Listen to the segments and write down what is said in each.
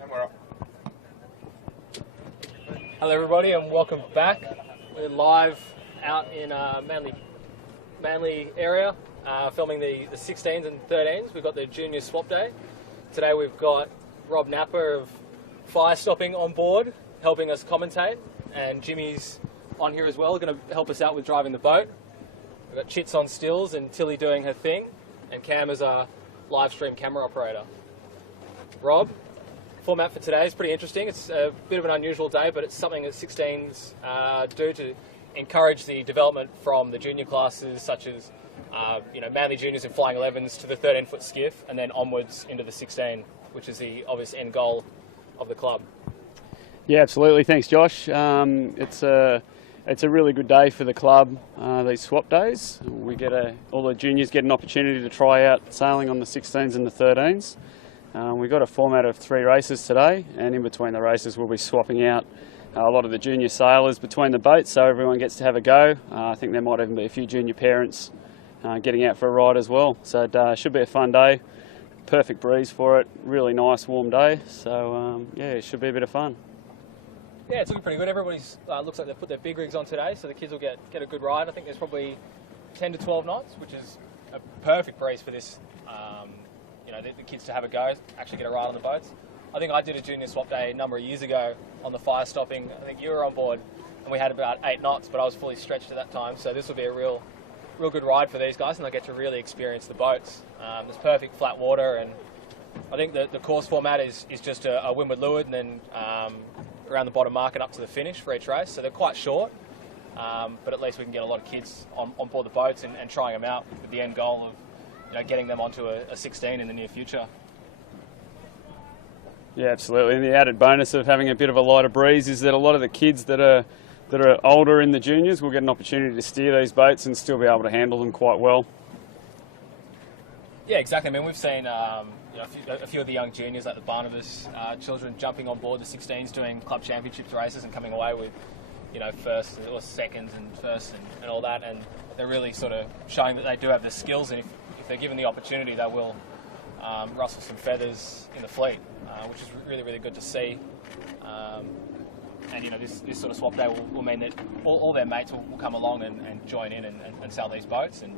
And we're up. Hello everybody and welcome back. We're live out in Manly area, filming the 16s and 13s. We've got the junior swap day. Today we've got Rob Napper of Fire Stopping on board, helping us commentate, and Jimmy's on here as well, going to help us out with driving the boat. We've got Chits on stills and Tilly doing her thing, and Cam is our live stream camera operator. Rob, format for today is pretty interesting. It's a bit of an unusual day, but it's something that 16s do to encourage the development from the junior classes, such as Manly juniors and flying 11s to the 13-foot skiff, and then onwards into the 16, which is the obvious end goal of the club. Yeah, absolutely. Thanks, Josh. It's a really good day for the club. These swap days, we get all the juniors get an opportunity to try out sailing on the 16s and the 13s. We've got a format of 3 races today, and in between the races we'll be swapping out a lot of the junior sailors between the boats, so everyone gets to have a go. I think there might even be a few junior parents getting out for a ride as well. So it should be a fun day. Perfect breeze for it. Really nice warm day. So yeah, it should be a bit of fun. Yeah, it's looking pretty good. Everybody's looks like they've put their big rigs on today, so the kids will get a good ride. I think there's probably 10 to 12 knots, which is a perfect breeze for this. The kids to have a go, actually get a ride on the boats. I think I did a junior swap day a number of years ago on the Fire Stopping. I think you were on board, and we had about 8 knots, but I was fully stretched at that time. So this will be a real good ride for these guys, and they'll get to really experience the boats. There's perfect flat water, and I think the course format is just a windward leeward, and then around the bottom market up to the finish for each race. So they're quite short, but at least we can get a lot of kids on board the boats and trying them out with the end goal of getting them onto a 16 in the near future. Yeah, absolutely. And the added bonus of having a bit of a lighter breeze is that a lot of the kids that are older in the juniors will get an opportunity to steer these boats and still be able to handle them quite well. Yeah, exactly. I mean, we've seen a few of the young juniors, like the Barnabas children, jumping on board the 16s, doing club championships races and coming away with first or seconds and first and all that, and they're really sort of showing that they do have the skills, and if they're given the opportunity, they will rustle some feathers in the fleet, which is really, really good to see. And this sort of swap day will mean that all their mates will come along and join in and sail these boats, and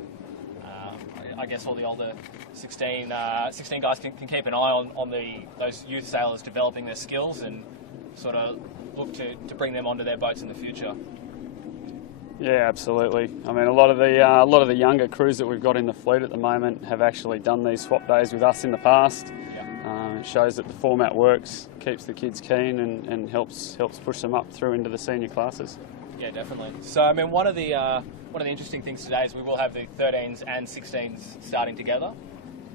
I guess all the older 16 guys can keep an eye on those youth sailors developing their skills and sort of look to bring them onto their boats in the future. Yeah, absolutely. I mean, a lot of the younger crews that we've got in the fleet at the moment have actually done these swap days with us in the past. Yeah. It shows that the format works, keeps the kids keen, and helps push them up through into the senior classes. Yeah, definitely. So, I mean, one of the interesting things today is we will have the 13s and 16s starting together.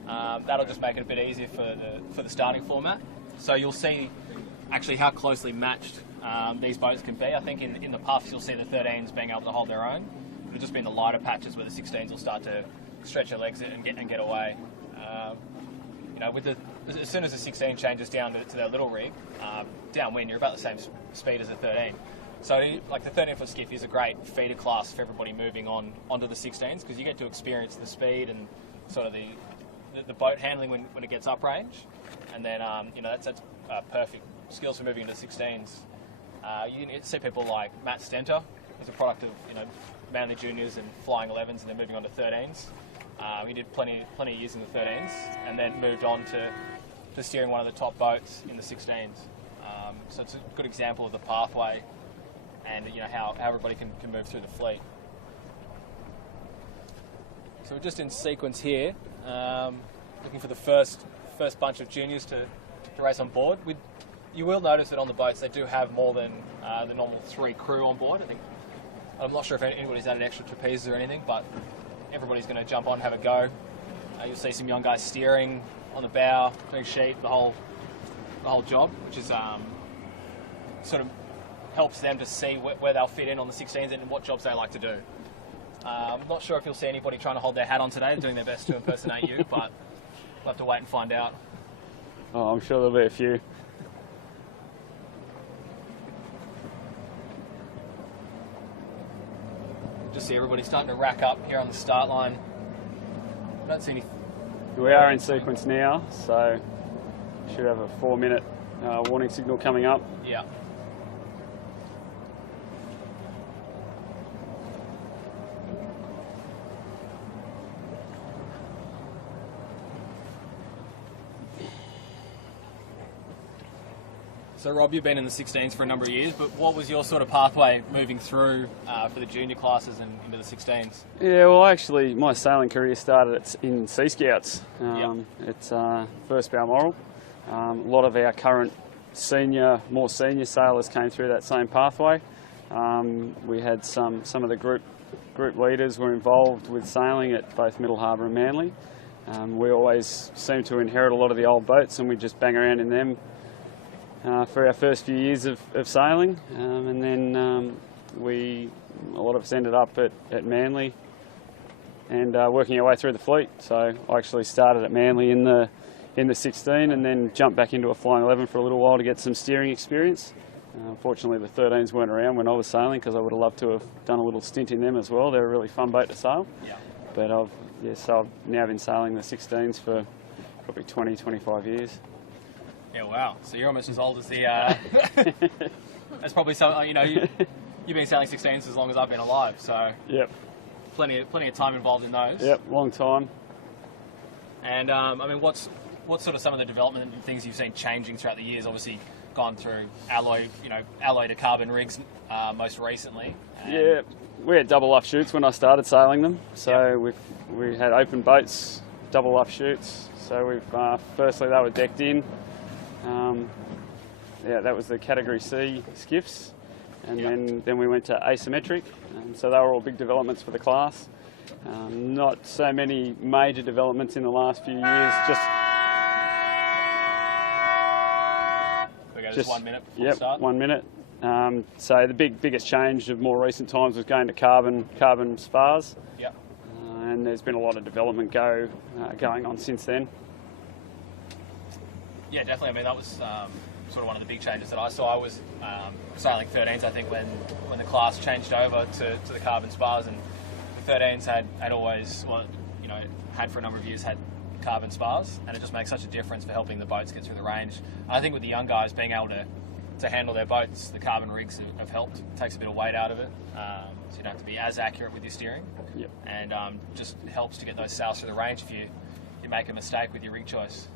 That'll just make it a bit easier for the starting format. So you'll see actually how closely matched these boats can be. I think in the puffs you'll see the 13s being able to hold their own. It'll just be in the lighter patches where the 16s will start to stretch their legs and get away. As soon as the 16 changes down to their little rig, downwind, you're about the same speed as the 13. So like the 13-foot skiff is a great feeder class for everybody moving onto the 16s, because you get to experience the speed and sort of the boat handling when it gets uprange, and then that's perfect skills for moving into 16s. You can see people like Matt Stenter, who's a product of Manly juniors and flying 11s, and then moving on to 13s. He did plenty of years in the 13s, and then moved on to steering one of the top boats in the 16s. So it's a good example of the pathway, and how everybody can move through the fleet. So we're just in sequence here, looking for the first bunch of juniors to race on board. You will notice that on the boats they do have more than the normal 3 crew on board. I'm not sure if anybody's added extra trapezes or anything, but everybody's going to jump on and have a go. You'll see some young guys steering on the bow, doing sheet, the whole job, which is sort of helps them to see where they'll fit in on the 16s and what jobs they like to do. I'm not sure if you'll see anybody trying to hold their hat on today, doing their best to impersonate you, but we'll have to wait and find out. Oh, I'm sure there'll be a few. Just see everybody starting to rack up here on the start line. I don't see any. We are in sequence now, so should have a 4-minute warning signal coming up. Yeah. So Rob, you've been in the 16s for a number of years, but what was your sort of pathway moving through for the junior classes and into the 16s? Yeah, well, actually, my sailing career started in Sea Scouts. It's first Balmoral. A lot of our current more senior sailors came through that same pathway. We had some of the group leaders were involved with sailing at both Middle Harbour and Manly. We always seemed to inherit a lot of the old boats, and we just bang around in them for our first few years of sailing, and then a lot of us ended up at Manly and working our way through the fleet. So I actually started at Manly in the 16 and then jumped back into a flying 11 for a little while to get some steering experience. Unfortunately, the 13s weren't around when I was sailing, because I would have loved to have done a little stint in them as well. They're a really fun boat to sail. Yeah. But I've now been sailing the 16s for probably 20, 25 years. Yeah, wow. So you're almost as old as the... That's probably something, you've been sailing 16s as long as I've been alive, so... Yep. Plenty of time involved in those. Yep, long time. And, what's sort of some of the development and things you've seen changing throughout the years? Obviously, gone through alloy to carbon rigs most recently. Yeah, we had double offshoots when I started sailing them. So we had open boats, double offshoots. So we've firstly they were decked in. That was the Category C skiffs, and then we went to asymmetric. So they were all big developments for the class. Not so many major developments in the last few years. Just 1 minute before we start. 1 minute. So the biggest change of more recent times was going to carbon spars. Yep. And there's been a lot of development going on since then. Yeah, definitely. That was sort of one of the big changes that I saw. I was sailing 13s, I think, when the class changed over to the carbon spars, and the 13s had always, had for a number of years had carbon spars, and it just makes such a difference for helping the boats get through the range. I think with the young guys being able to handle their boats, the carbon rigs have helped. It takes a bit of weight out of it, so you don't have to be as accurate with your steering. Yep. And just helps to get those sails through the range if you make a mistake with your rig choice.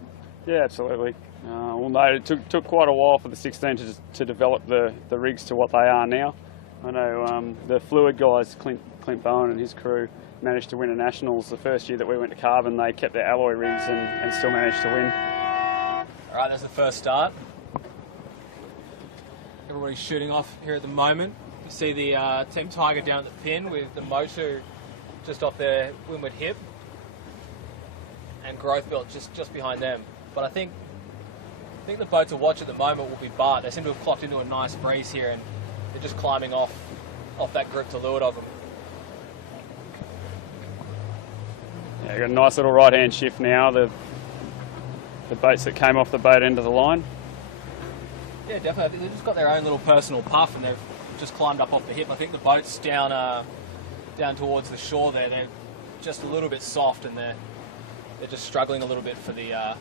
Yeah, absolutely. It took quite a while for the 16 to develop the rigs to what they are now. I know the fluid guys, Clint Bowen and his crew, managed to win a Nationals the first year that we went to carbon. They kept their alloy rigs and still managed to win. All right, there's the first start. Everybody's shooting off here at the moment. You see the Team Tiger down at the pin with the motor just off their windward hip, and Growth Belt just behind them. But I think the boat to watch at the moment will be Bart. They seem to have clocked into a nice breeze here, and they're just climbing off that grip to leeward of them. Yeah, got a nice little right-hand shift now. The boats that came off the boat end of the line. Yeah, definitely. They've just got their own little personal puff, and they've just climbed up off the hip. I think the boats down towards the shore there, they're just a little bit soft, and they're just struggling a little bit for the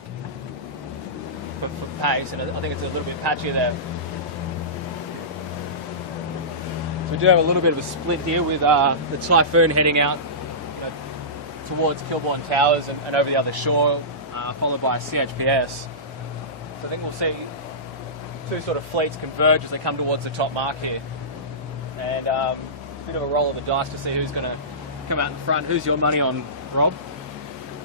for pace, and I think it's a little bit patchy there. So we do have a little bit of a split here with the Typhoon heading out towards Kilbourne Towers and over the other shore, followed by CHPS. So I think we'll see two sort of fleets converge as they come towards the top mark here. And a bit of a roll of the dice to see who's going to come out in front. Who's your money on, Rob?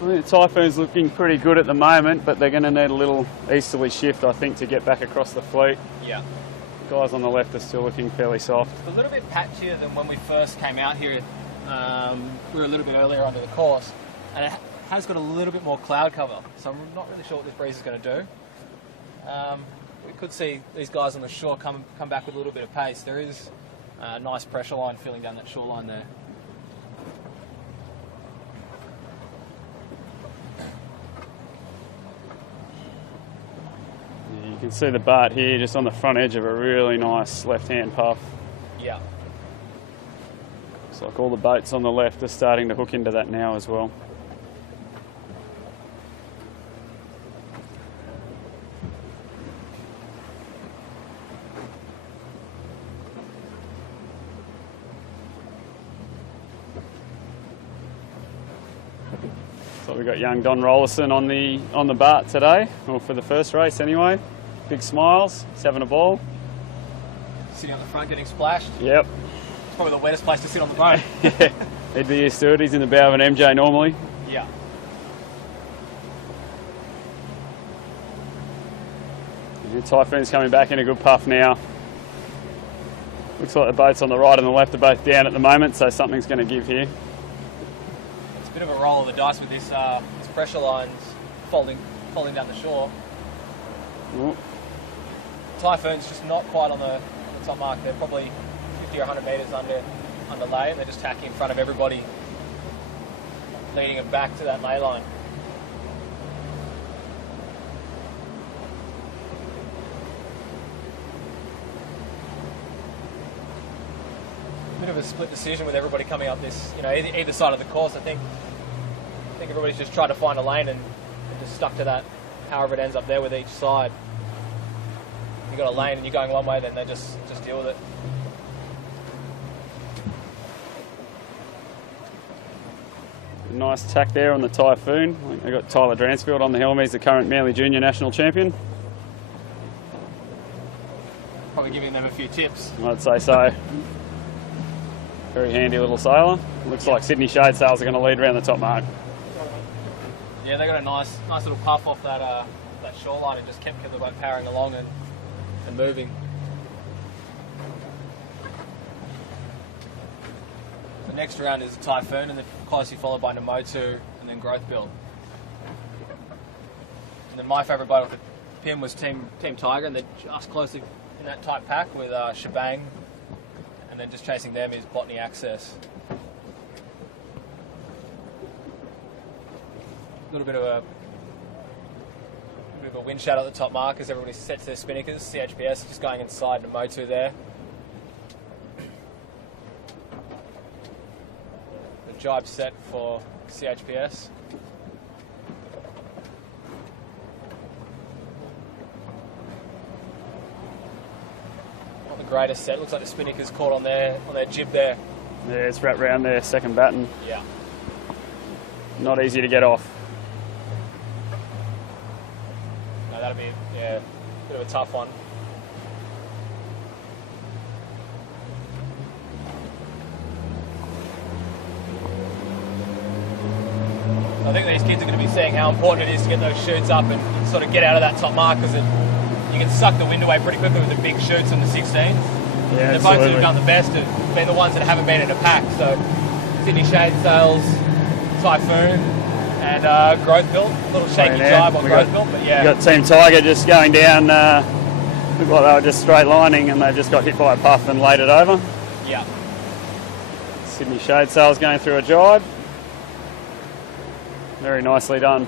I think the Typhoon's looking pretty good at the moment, but they're going to need a little easterly shift, I think, to get back across the fleet. Yeah. The guys on the left are still looking fairly soft. It's a little bit patchier than when we first came out here. We were a little bit earlier onto the course, and it has got a little bit more cloud cover, so I'm not really sure what this breeze is going to do. We could see these guys on the shore come back with a little bit of pace. There is a nice pressure line filling down that shoreline there. You can see the Bart here just on the front edge of a really nice left-hand puff. Yeah. Looks like all the boats on the left are starting to hook into that now as well. So we've got young Don Rollerson on the BART today, or for the first race anyway. Big smiles, he's having a ball. Sitting on the front getting splashed. Yep. It's probably the wettest place to sit on the boat. Yeah, he'd be used to it. He's in the bow of an MJ normally. Yeah. The Typhoon's coming back in a good puff now. Looks like the boats on the right and the left are both down at the moment, so something's going to give here. It's a bit of a roll of the dice with this pressure lines folding down the shore. Ooh. Typhoon's just not quite on the top mark. They're probably 50 or 100 metres under lay, and they're just tacking in front of everybody, leading it back to that lay line. Bit of a split decision with everybody coming up this, either side of the course. I think everybody's just tried to find a lane and just stuck to that, however it ends up there with each side. You've got a lane and you're going one way, then they just deal with it. Nice tack there on the Typhoon. I think they've got Tyler Dransfield on the helm. He's the current Manly Junior National Champion. Probably giving them a few tips. I'd say so. Very handy little sailor. Looks like Sydney Shade Sails are going to lead around the top mark. Yeah, they got a nice little puff off that shoreline and just kept the boat powering along and moving. The next round is a Typhoon, and then closely followed by Namotu and then Growth Build. And then my favourite boat off the pin was Team Tiger, and they're just closely in that tight pack with Shebang, and then just chasing them is Botany Access. A little bit of a wind shadow at the top mark as everybody sets their spinnakers. CHPS just going inside Namotu there. The jibe set for CHPS. Not the greatest set. Looks like the spinnakers caught on their jib there. Yeah, it's wrapped around their second batten. Yeah. Not easy to get off. No, that'll be a bit of a tough one. I think these kids are going to be seeing how important it is to get those chutes up and sort of get out of that top mark, because you can suck the wind away pretty quickly with the big chutes on the 16s. Yeah, the boats that have done the best have been the ones that haven't been in a pack. So Sydney Shade Sails, Typhoon, and Growth Build. A little shaky jibe on Growth Build, but yeah. You got Team Tiger just going down. Looked like they were just straight lining, and they just got hit by a puff and laid it over. Yeah. Sydney Shade Sails going through a jibe. Very nicely done.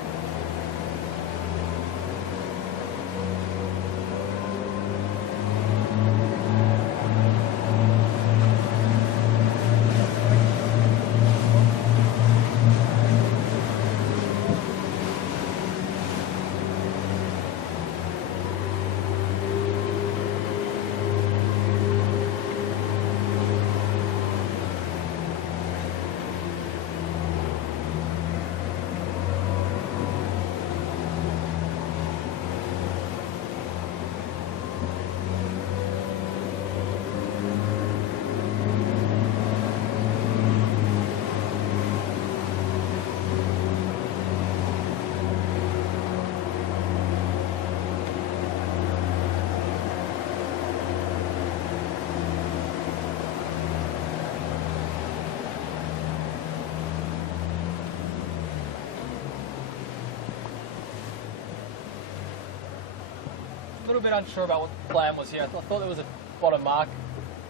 A little bit unsure about what the plan was here. I thought there was a bottom mark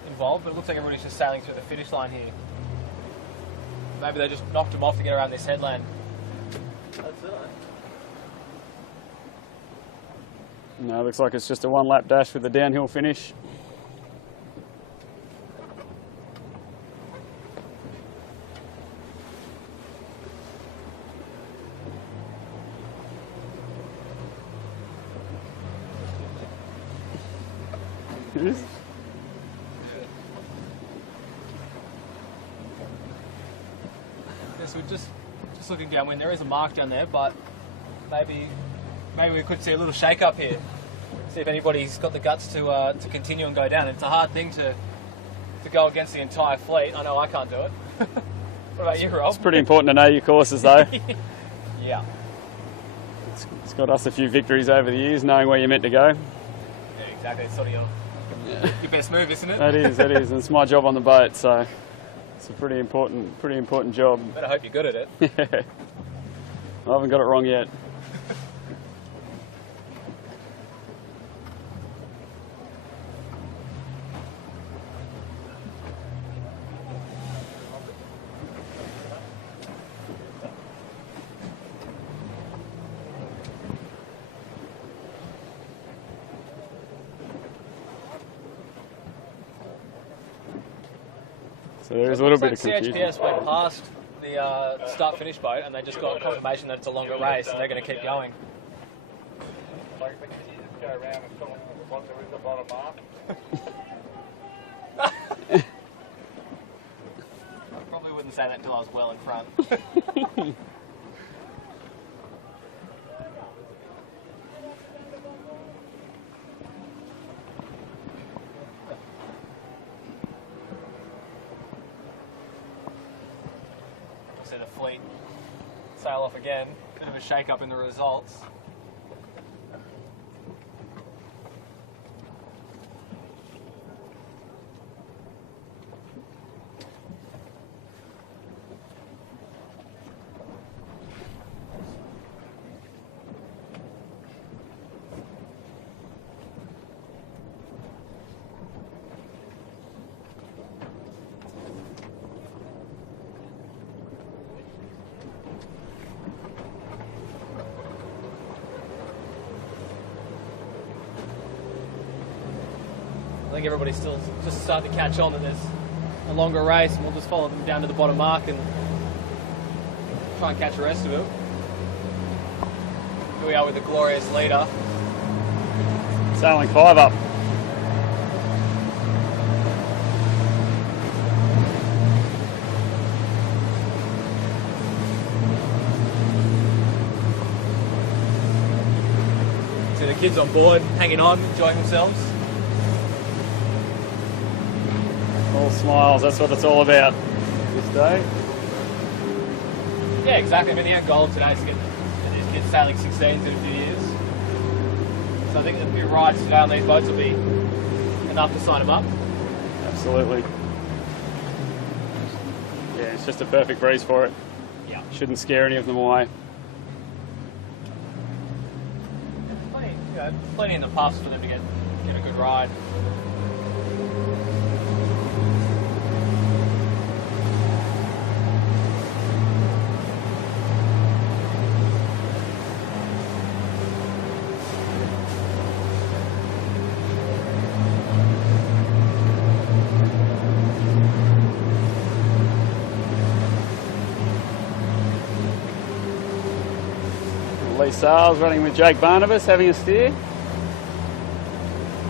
involved, but it looks like everybody's just sailing through the finish line here. Maybe they just knocked them off to get around this headland. That's it. No, looks like it's just a one lap dash with a downhill finish. Yes, we're just just looking downwind, there is a mark down there, but maybe we could see a little shake up here. See if anybody's got the guts to continue and go down. It's a hard thing to go against the entire fleet. I know I can't do it. What about you, Rob? It's pretty important to know your courses, though. Yeah. It's got us a few victories over the years, knowing where you're meant to go. Yeah, exactly. It's sort of your best move, isn't it? That is. And it's my job on the boat, so it's a pretty important job. Better hope you're good at it. Yeah. I haven't got it wrong yet. So there is a little bit of confusion. CHPS went past the start-finish boat and they just got confirmation that it's a longer race and they're going to keep going. Like, but you just go around and tell them what there is a bottom mark. I probably wouldn't say that until I was well in front. See the fleet sail off again. Bit of a shake-up in the results. I think everybody's still just starting to catch on that there's a longer race, and we'll just follow them down to the bottom mark and try and catch the rest of them. Here we are with the glorious leader. Sailing 5 up. See the kids on board, hanging on, enjoying themselves. All smiles, that's what it's all about this day. Yeah, exactly. I mean, the end goal today is to get these kids sailing 16s in a few years. So I think a few rides today on these boats will be enough to sign them up. Absolutely. Yeah, it's just a perfect breeze for it. Yeah. Shouldn't scare any of them away. Plenty in the puffs for them to get a good ride. Lee Sales running with Jake Barnabas, having a steer.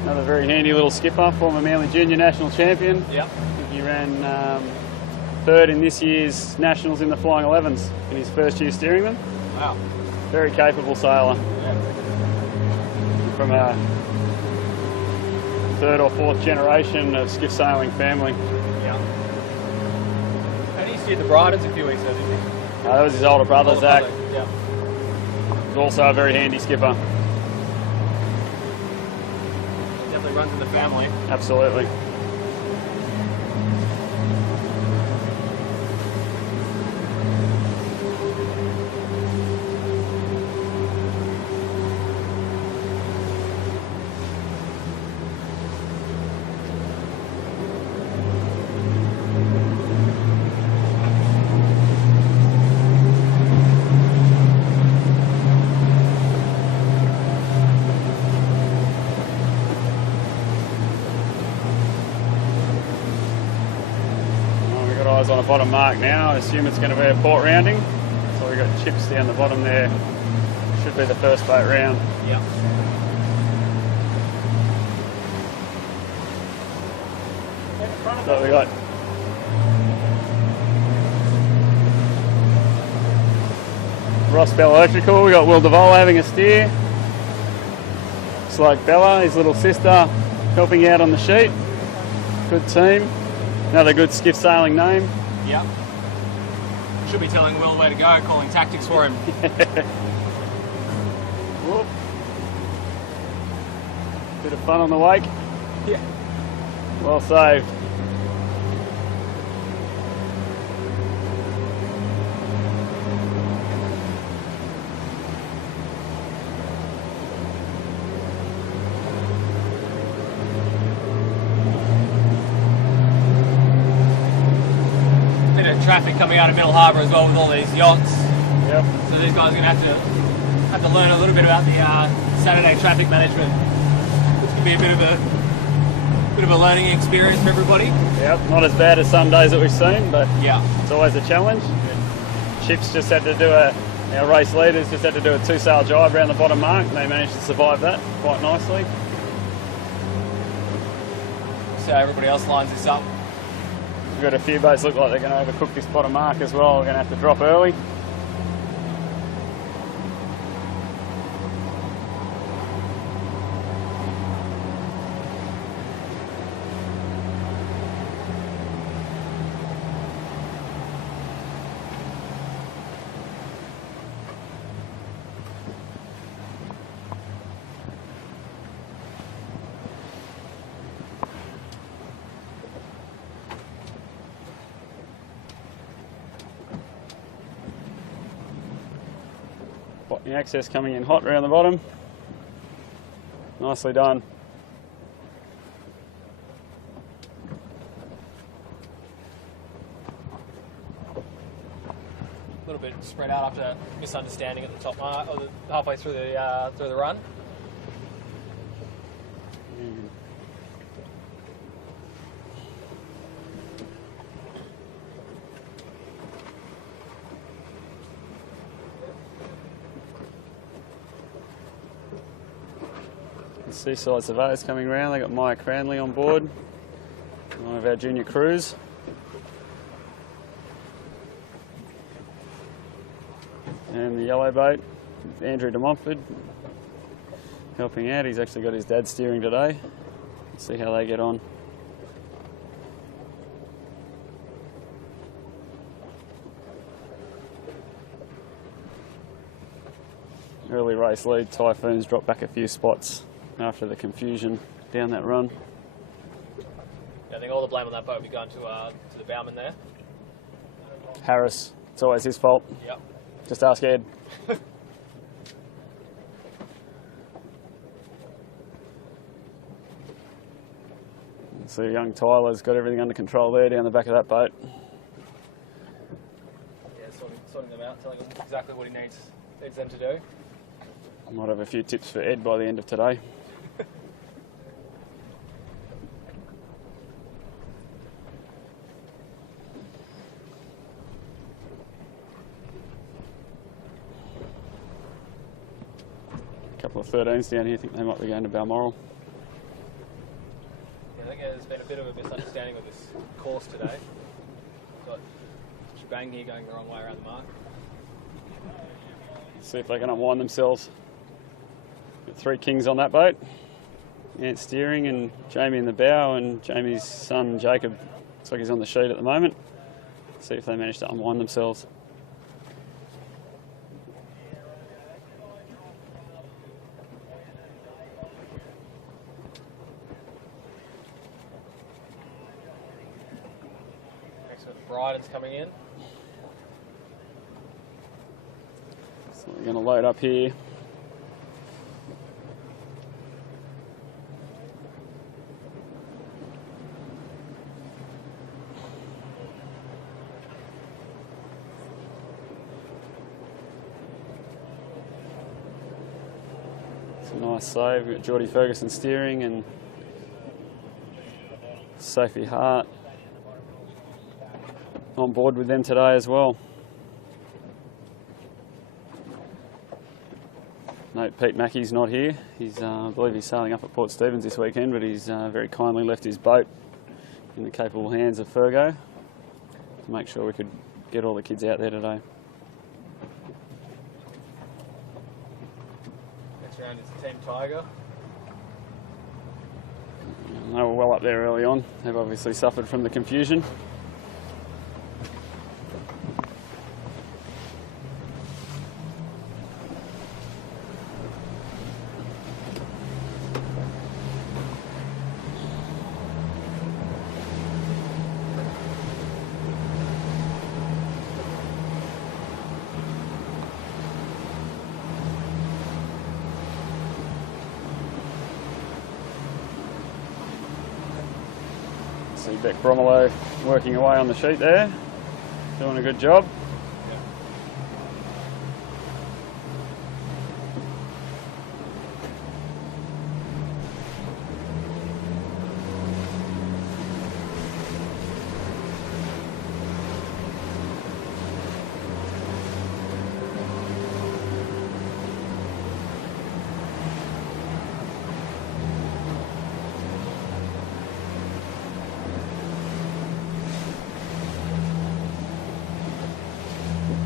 Another very handy little skipper, former Manly Junior National Champion. Yep. I think he ran third in this year's Nationals in the Flying 11s in his first year steering them. Wow. Very capable sailor. Yeah. From a third or fourth generation of skiff sailing family. Yeah. And he steered the Bridens a few weeks ago, didn't he? That was his older brother, Zach. Yeah. He's also a very handy skipper. Definitely runs in the family. Absolutely. Eyes on a bottom mark now. I assume it's going to be a port rounding. So we've got chips down the bottom there. Should be the first boat round. Yep. So we got Ross Bell Electrical. We got Will DeVol having a steer. Looks like Bella, his little sister, helping out on the sheet. Good team. Another good skiff sailing name. Yep. Should be telling Will where to go, calling tactics for him. Whoop. Bit of fun on the wake. Yeah. Well saved. Bit of traffic coming out of Middle Harbour as well with all these yachts. Yep. So these guys are going to have to learn a little bit about the Saturday traffic management, which can be a bit of a learning experience for everybody. Yep. Not as bad as some days that we've seen, but Yeah. it's always a challenge. Ships just had to do our race leaders just had to do a 2-sail jibe around the bottom mark, and they managed to survive that quite nicely. See how everybody else lines this up. We've got a few boats look like they're going to overcook this bottom mark as well. We're going to have to drop early. The access coming in hot around the bottom. Nicely done. A little bit spread out after misunderstanding at the top mark, or halfway through the run. Seaside surveyors coming around. They got Maya Cranley on board, one of our junior crews. And the yellow boat, Andrew de Montfort, helping out. He's actually got his dad steering today. Let's see how they get on. Early race lead, Typhoons dropped back a few spots after the confusion down that run. Yeah, I think all the blame on that boat will be going to the bowman there. Harris, it's always his fault. Yep. Just ask Ed. So young Tyler's got everything under control there down the back of that boat. Yeah, sorting them out, telling him exactly what he needs them to do. I might have a few tips for Ed by the end of today. A couple of 13s down here. I think they might be going to Balmoral. Yeah, I think there's been a bit of a misunderstanding with this course today. Got Shebang here going the wrong way around the mark. See if they can unwind themselves. Got 3 kings on that boat. Ant steering and Jamie in the bow, and Jamie's son Jacob looks like he's on the sheet at the moment. See if they manage to unwind themselves. Next with Bryden's coming in. So we're going to load up here. It's a nice save. We've got Geordie Ferguson steering and Sophie Hart on board with them today as well. Note Pete Mackey's not here. He's, I believe he's sailing up at Port Stephens this weekend, but he's very kindly left his boat in the capable hands of Fergo to make sure we could get all the kids out there today. background is Team Tiger. They were well up there early on. They've obviously suffered from the confusion. See Beck Bromelo working away on the sheet there, doing a good job.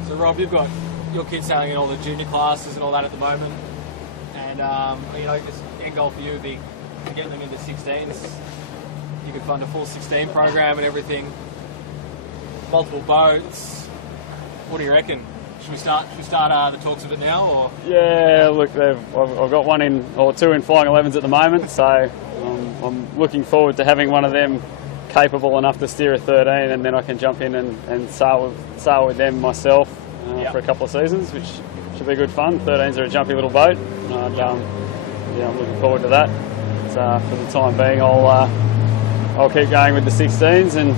So Rob, you've got your kids sailing in all the junior classes and all that at the moment, and you know, just end goal for you would be getting them into 16s. You could fund a full 16 program and everything, multiple boats. What do you reckon? Should we start the talks of it now, or? Yeah, look, I've got one in or two in flying 11s at the moment, so I'm looking forward to having one of them capable enough to steer a 13, and then I can jump in and sail with them myself for a couple of seasons, which should be good fun. 13s are a jumpy little boat, and yeah, I'm looking forward to that. So for the time being, I'll keep going with the 16s and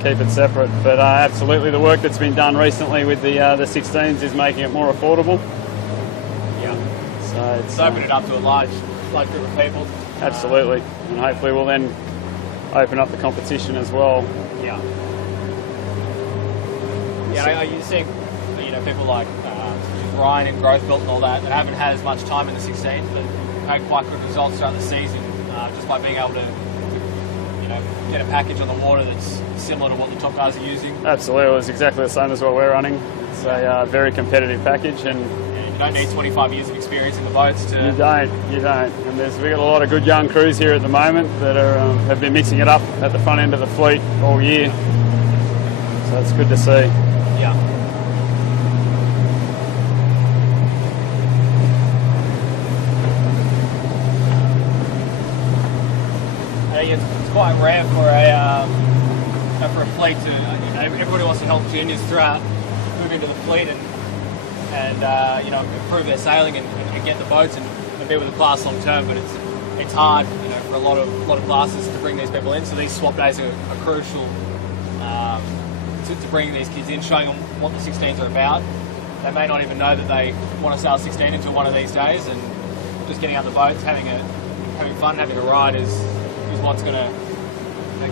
keep it separate. But absolutely, the work that's been done recently with the 16s is making it more affordable. Yeah. So it's opened it up to a large group of people. Absolutely, and hopefully we'll then open up the competition as well. Yeah. Yeah, you think, you know, people like Ryan and Growth Belt and all that haven't had as much time in the 16s, but had quite good results throughout the season just by being able to, you know, get a package on the water that's similar to what the top guys are using. Absolutely, it's exactly the same as what we're running. It's a very competitive package, and you don't need 25 years of experience in the boats to... You don't. And we've got a lot of good young crews here at the moment that have been mixing it up at the front end of the fleet all year. So it's good to see. Yeah. I think it's quite rare for a fleet to, you know, everybody wants to help juniors throughout, move into the fleet and you know, improve their sailing and get the boats and be with the class long term. But it's hard, you know, for a lot of classes to bring these people in. So these swap days are crucial to bring these kids in, showing them what the 16s are about. They may not even know that they want to sail 16 until one of these days, and just getting out the boats, having fun, having a ride is what's going to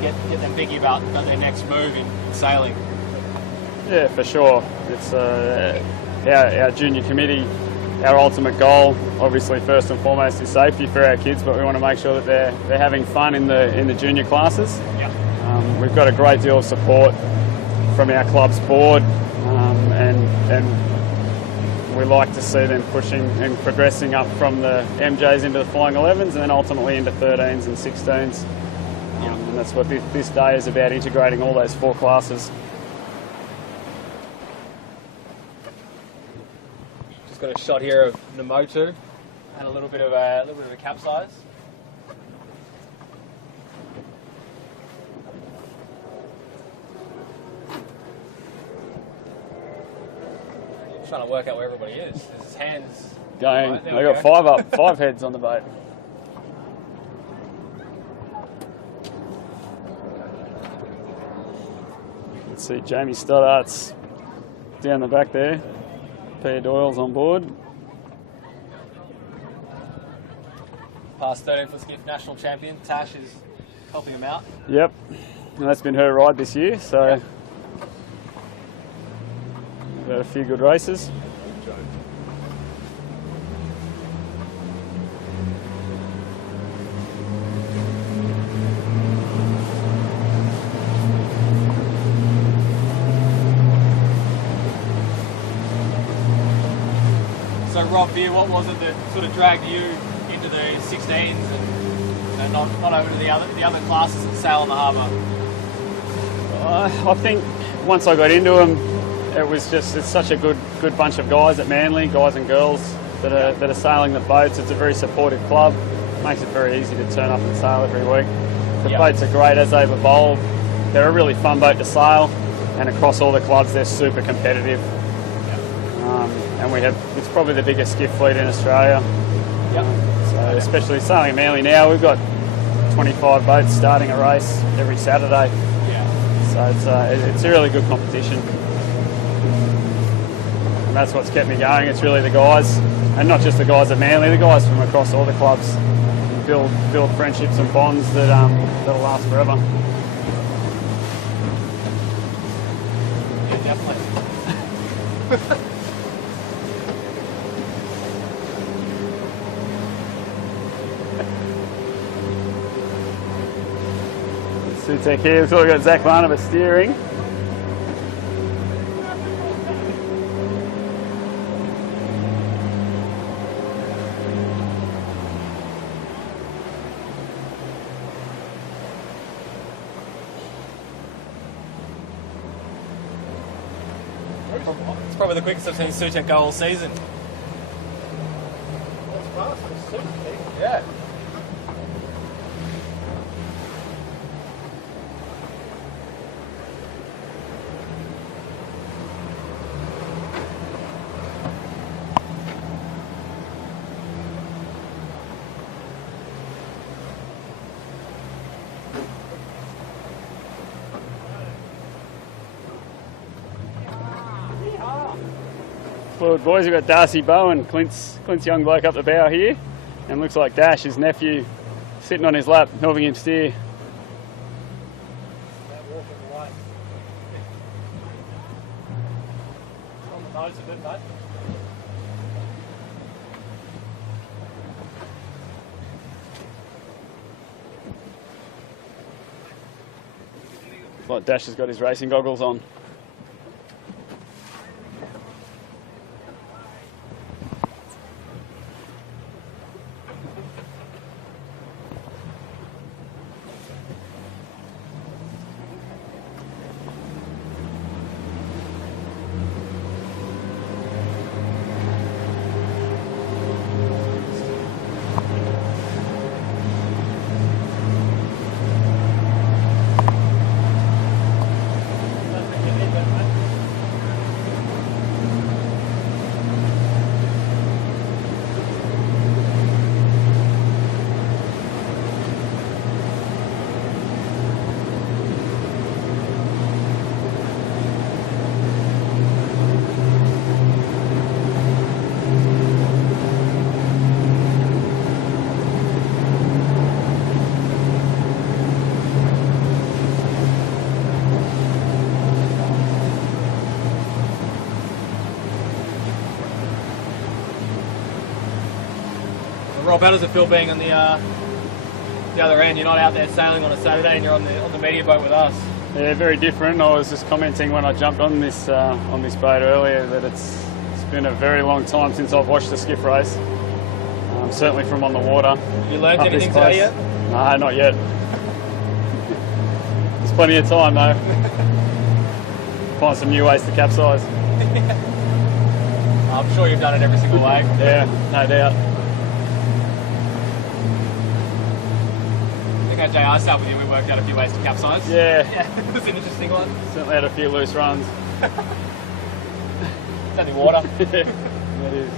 get them thinking about their next move in sailing. Yeah, for sure. It's our junior committee. Our ultimate goal, obviously, first and foremost, is safety for our kids, but we want to make sure that they're having fun in the junior classes. Yeah. We've got a great deal of support from our club's board, and we like to see them pushing and progressing up from the MJs into the flying 11s, and then ultimately into 13s and 16s. And that's what this day is about, integrating all those four classes. Just got a shot here of Namotu and a little bit of a capsize. Trying to work out where everybody is. There's his hands going. Right, They got five heads on the boat. Let's see, Jamie Stoddart's down the back there. Peter Doyle's on board. Past 13-foot skiff national champion Tash is helping him out. Yep, and that's been her ride this year, so we've had a few good races. So Rob here, what was it that sort of dragged you into the 16s and not over to the other classes that sail on the harbour? I think once I got into them, it's such a good bunch of guys at Manly, guys and girls that are sailing the boats. It's a very supportive club. Makes it very easy to turn up and sail every week. The boats are great as they've evolved. They're a really fun boat to sail, and across all the clubs they're super competitive. And it's probably the biggest skiff fleet in Australia. So especially sailing at Manly now, we've got 25 boats starting a race every Saturday. So it's a really good competition. And that's what's kept me going. It's really the guys, and not just the guys at Manly, the guys from across all the clubs. Build friendships and bonds that'll last forever. Yeah, definitely. Sutek here, so we've got Zach Barnabas steering. It's probably the quickest I've seen Sutek go all season. That's fast. It's super quick. Yeah. Forward boys, we've got Darcy Bowen, Clint's young bloke up the bow here, and looks like Dash, his nephew, sitting on his lap, helping him steer. That walking away. On the nose a bit, mate. Like Dash has got his racing goggles on. Rob, how does it feel being on the other end? You're not out there sailing on a Saturday, and you're on the media boat with us. Yeah, very different. I was just commenting when I jumped on this boat earlier that it's been a very long time since I've watched a skiff race. Certainly from on the water. Have you learned anything today yet? No, not yet. There's plenty of time though. Find some new ways to capsize. I'm sure you've done it every single way. Yeah, no doubt. I think our JR stuff with you, we worked out a few ways to capsize. Yeah. It was an interesting one. Certainly had a few loose runs. It's only water. Yeah, it is.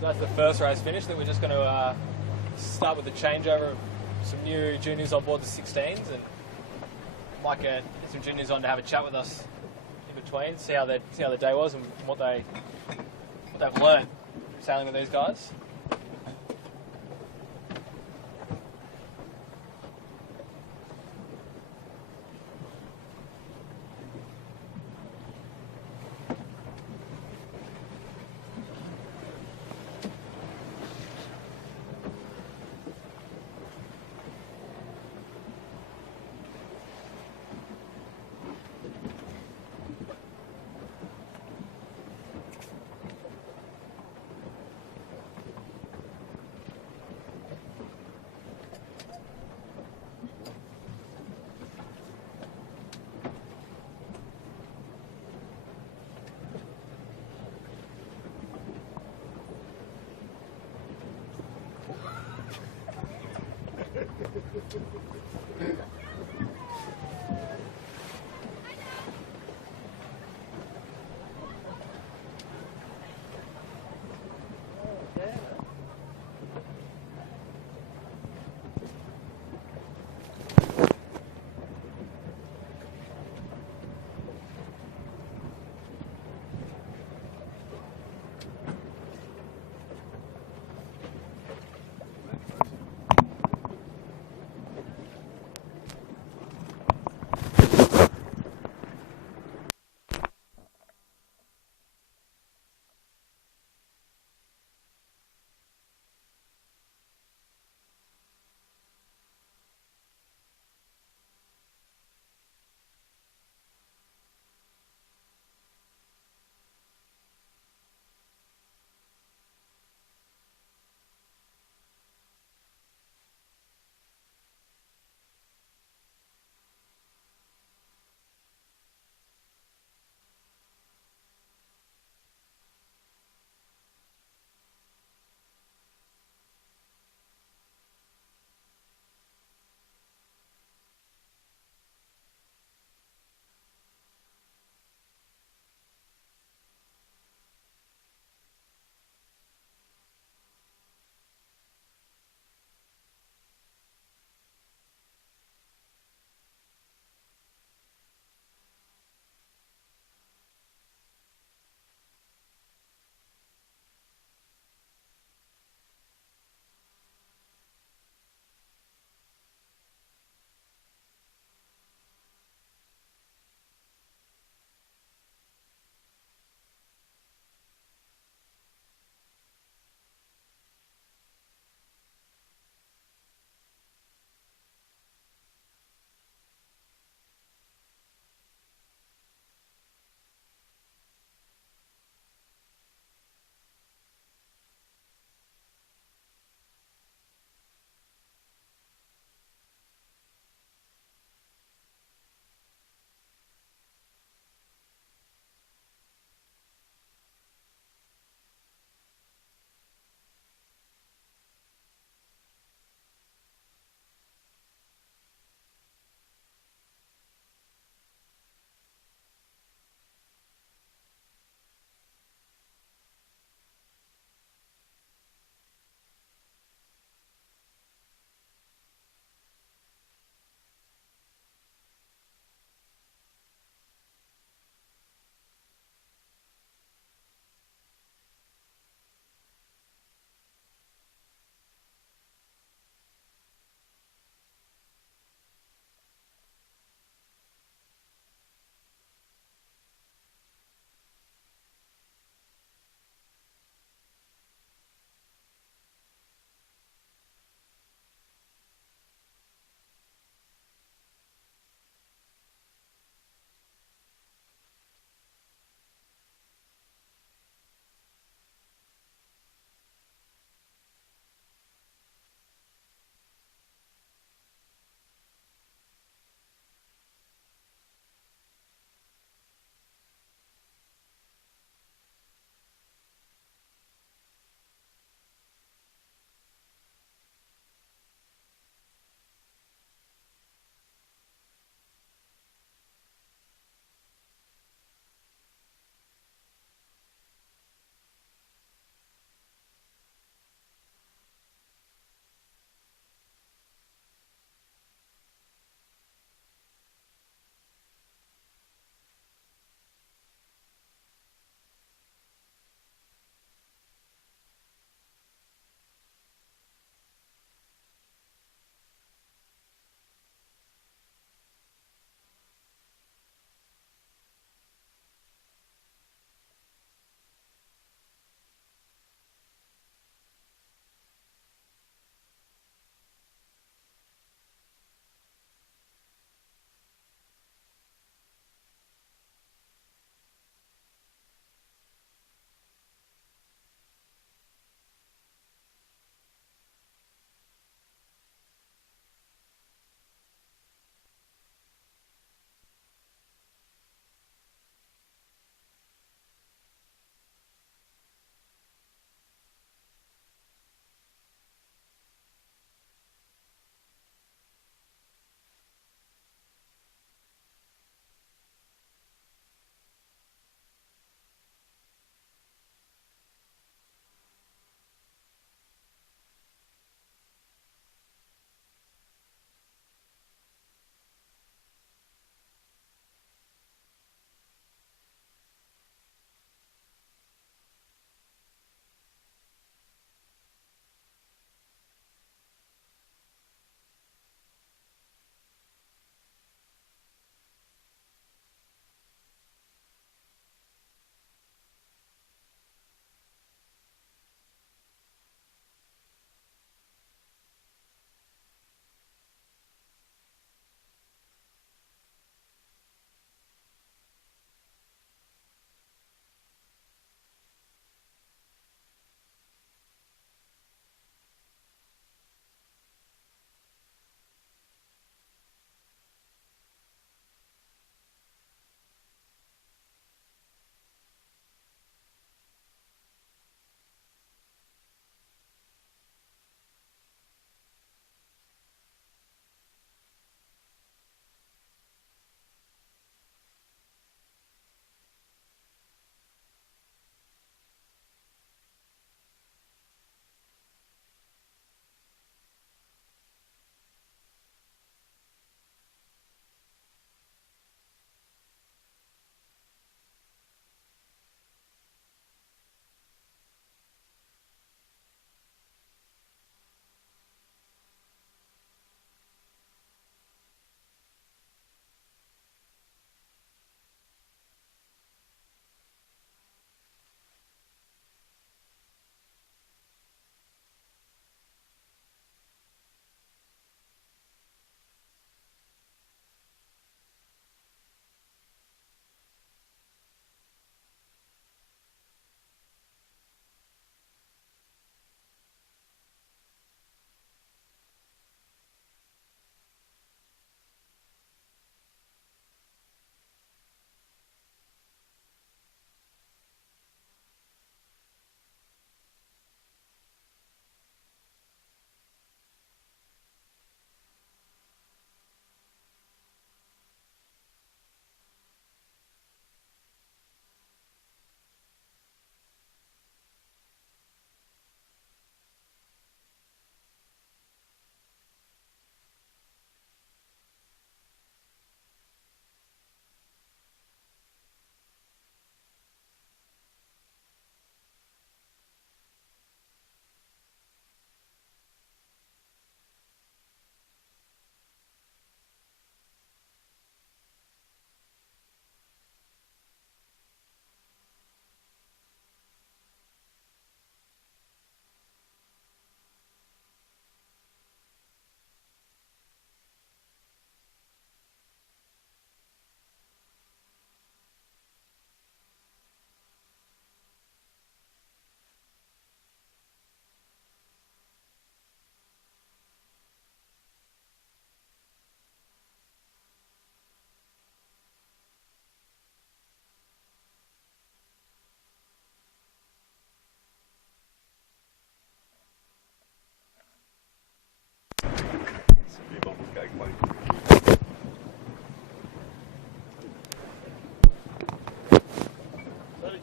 So that's the first race finished. Then we're just going to start with the changeover of some new juniors on board the 16s, and might get some juniors on to have a chat with us in between, see how their day was and what they've learned sailing with these guys.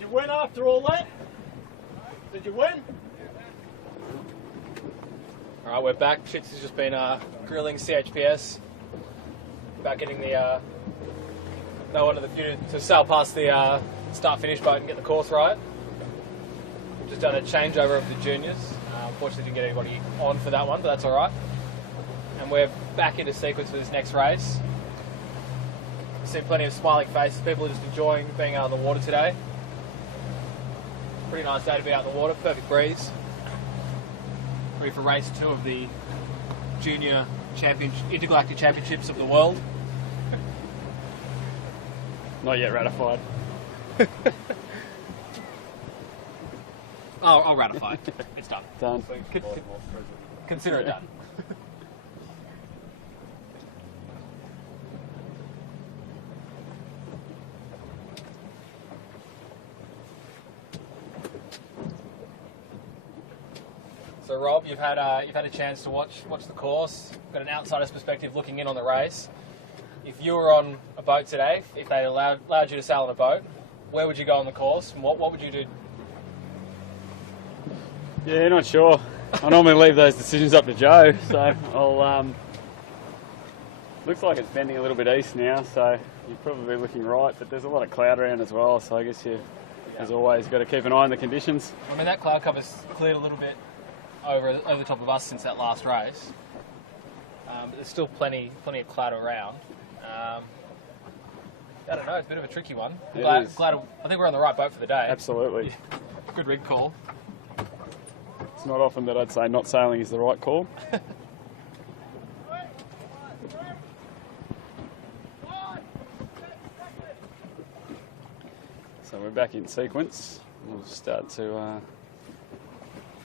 you win after all that? Did you win? Alright, we're back. Chits has just been grilling CHPS. Back getting the no one of the few to sail past the start-finish boat and get the course right. We've just done a changeover of the juniors. Unfortunately didn't get anybody on for that one, but that's alright. And we're back into sequence for this next race. We've seen plenty of smiling faces. People are just enjoying being out of the water today. Pretty nice day to be out in the water, perfect breeze. Ready for race 2 of the Junior Intergalactic Championships of the world. Not yet ratified. I'll ratify it. It's done. Done. Consider it done. So Rob, you've had a chance to watch the course. Got an outsider's perspective looking in on the race. If you were on a boat today, if they allowed you to sail on a boat, where would you go on the course, and what would you do? Yeah, not sure. I normally leave those decisions up to Joe, so I'll. Looks like it's bending a little bit east now, so you're probably looking right, but there's a lot of cloud around as well, so I guess you, as always, got to keep an eye on the conditions. I mean, that cloud cover's cleared a little bit over the top of us since that last race, but there's still plenty of cloud around. I don't know, it's a bit of a tricky one. I think we're on the right boat for the day. Absolutely. Good rig call. It's not often that I'd say not sailing is the right call. So we're back in sequence. We'll start to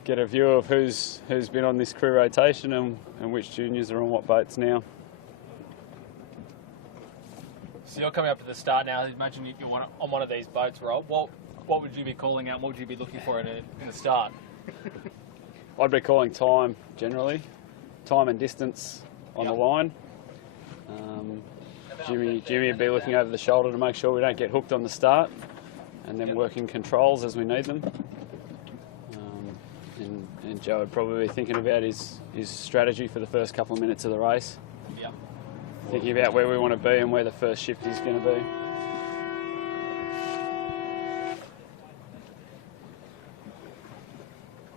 get a view of who's been on this crew rotation and which juniors are on what boats now. So you're coming up to the start now. Imagine you're on one of these boats, Rob. What would you be calling out? What would you be looking for in the start? I'd be calling time generally, time and distance on the line. Jimmy would be looking over the shoulder to make sure we don't get hooked on the start, and then working controls as we need them. And Joe would probably be thinking about his strategy for the first couple of minutes of the race. Yep. Thinking about where we want to be and where the first shift is going to be.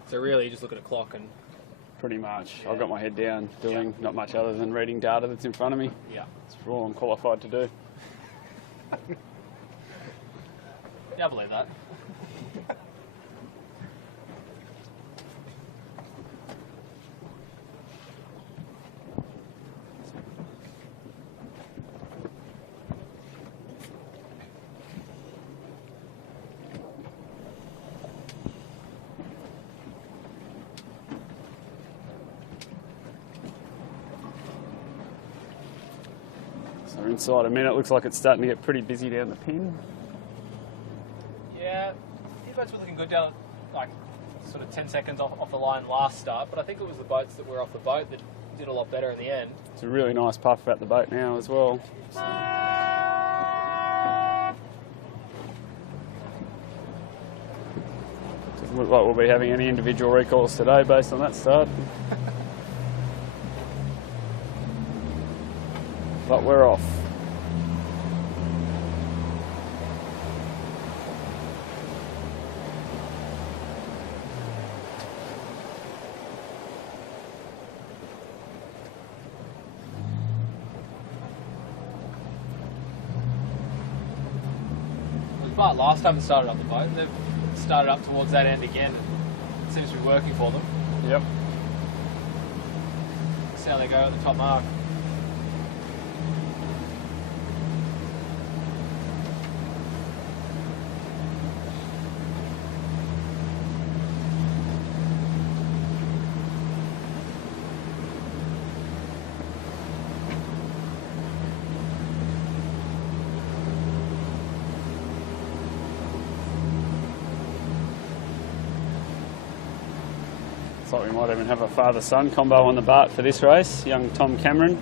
So really, you just look at a clock and... Pretty much. I've got my head down doing not much other than reading data that's in front of me. Yeah. It's all I'm qualified to do. Yeah, I believe that. So we're inside a minute. Looks like it's starting to get pretty busy down the pin. Yeah, these boats were looking good down, like sort of 10 seconds off the line last start, but I think it was the boats that were off the boat that did a lot better in the end. It's a really nice puff at the boat now as well. Doesn't look like we'll be having any individual recalls today based on that start. But we're off. But last time it started up the boat, they've started up towards that end again. It seems to be working for them. Yep. See how they go at the top mark. Like we might even have a father-son combo on the Bart for this race, young Tom Cameron.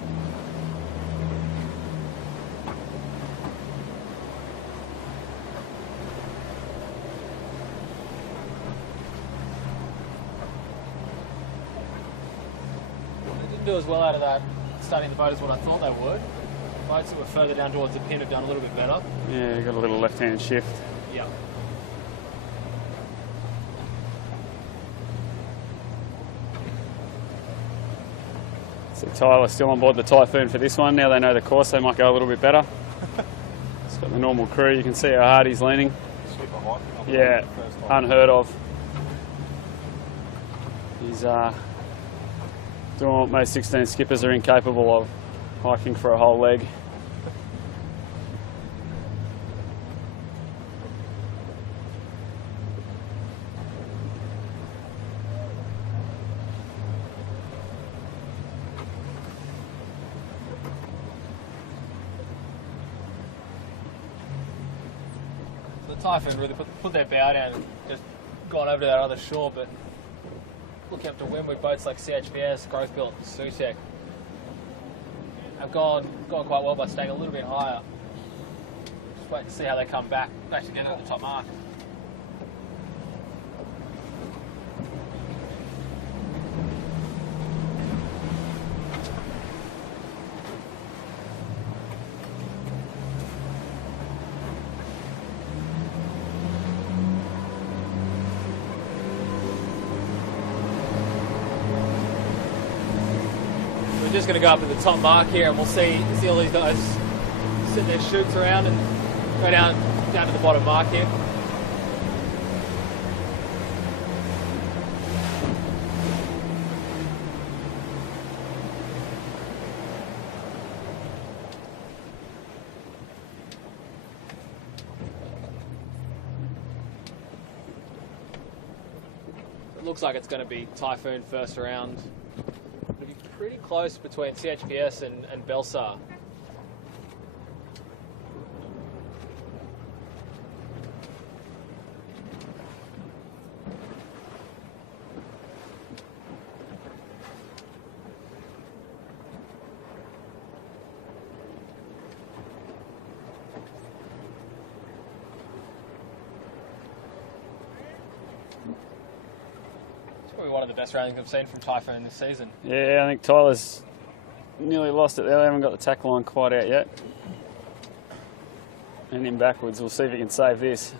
didn't do as well out of that starting the boat as what I thought they would. Boats that were further down towards the pin have done a little bit better. Yeah, you got a little left-hand shift. Yeah. So Tyler's still on board the Typhoon for this one. Now they know the course, they might go a little bit better. It's got the normal crew. You can see how hard he's leaning. Super high. Yeah, unheard of. He's doing what most 16 skippers are incapable of, hiking for a whole leg. The Typhoon really put their bow down and just gone over to that other shore, but looking up to wind with boats like CHPS, Growth Built, Susek have gone quite well by staying a little bit higher. Just wait to see how they come back together at the top mark. We're just going to go up to the top mark here, and we'll see all these guys sitting their chutes around and go down to the bottom mark here. It looks like it's going to be Typhoon first around. It'll be pretty close between CHPS and Belsar. Probably one of the best roundings I've seen from Typhoon this season. Yeah, I think Tyler's nearly lost it there. They haven't got the tack line quite out yet. And in backwards, we'll see if he can save this.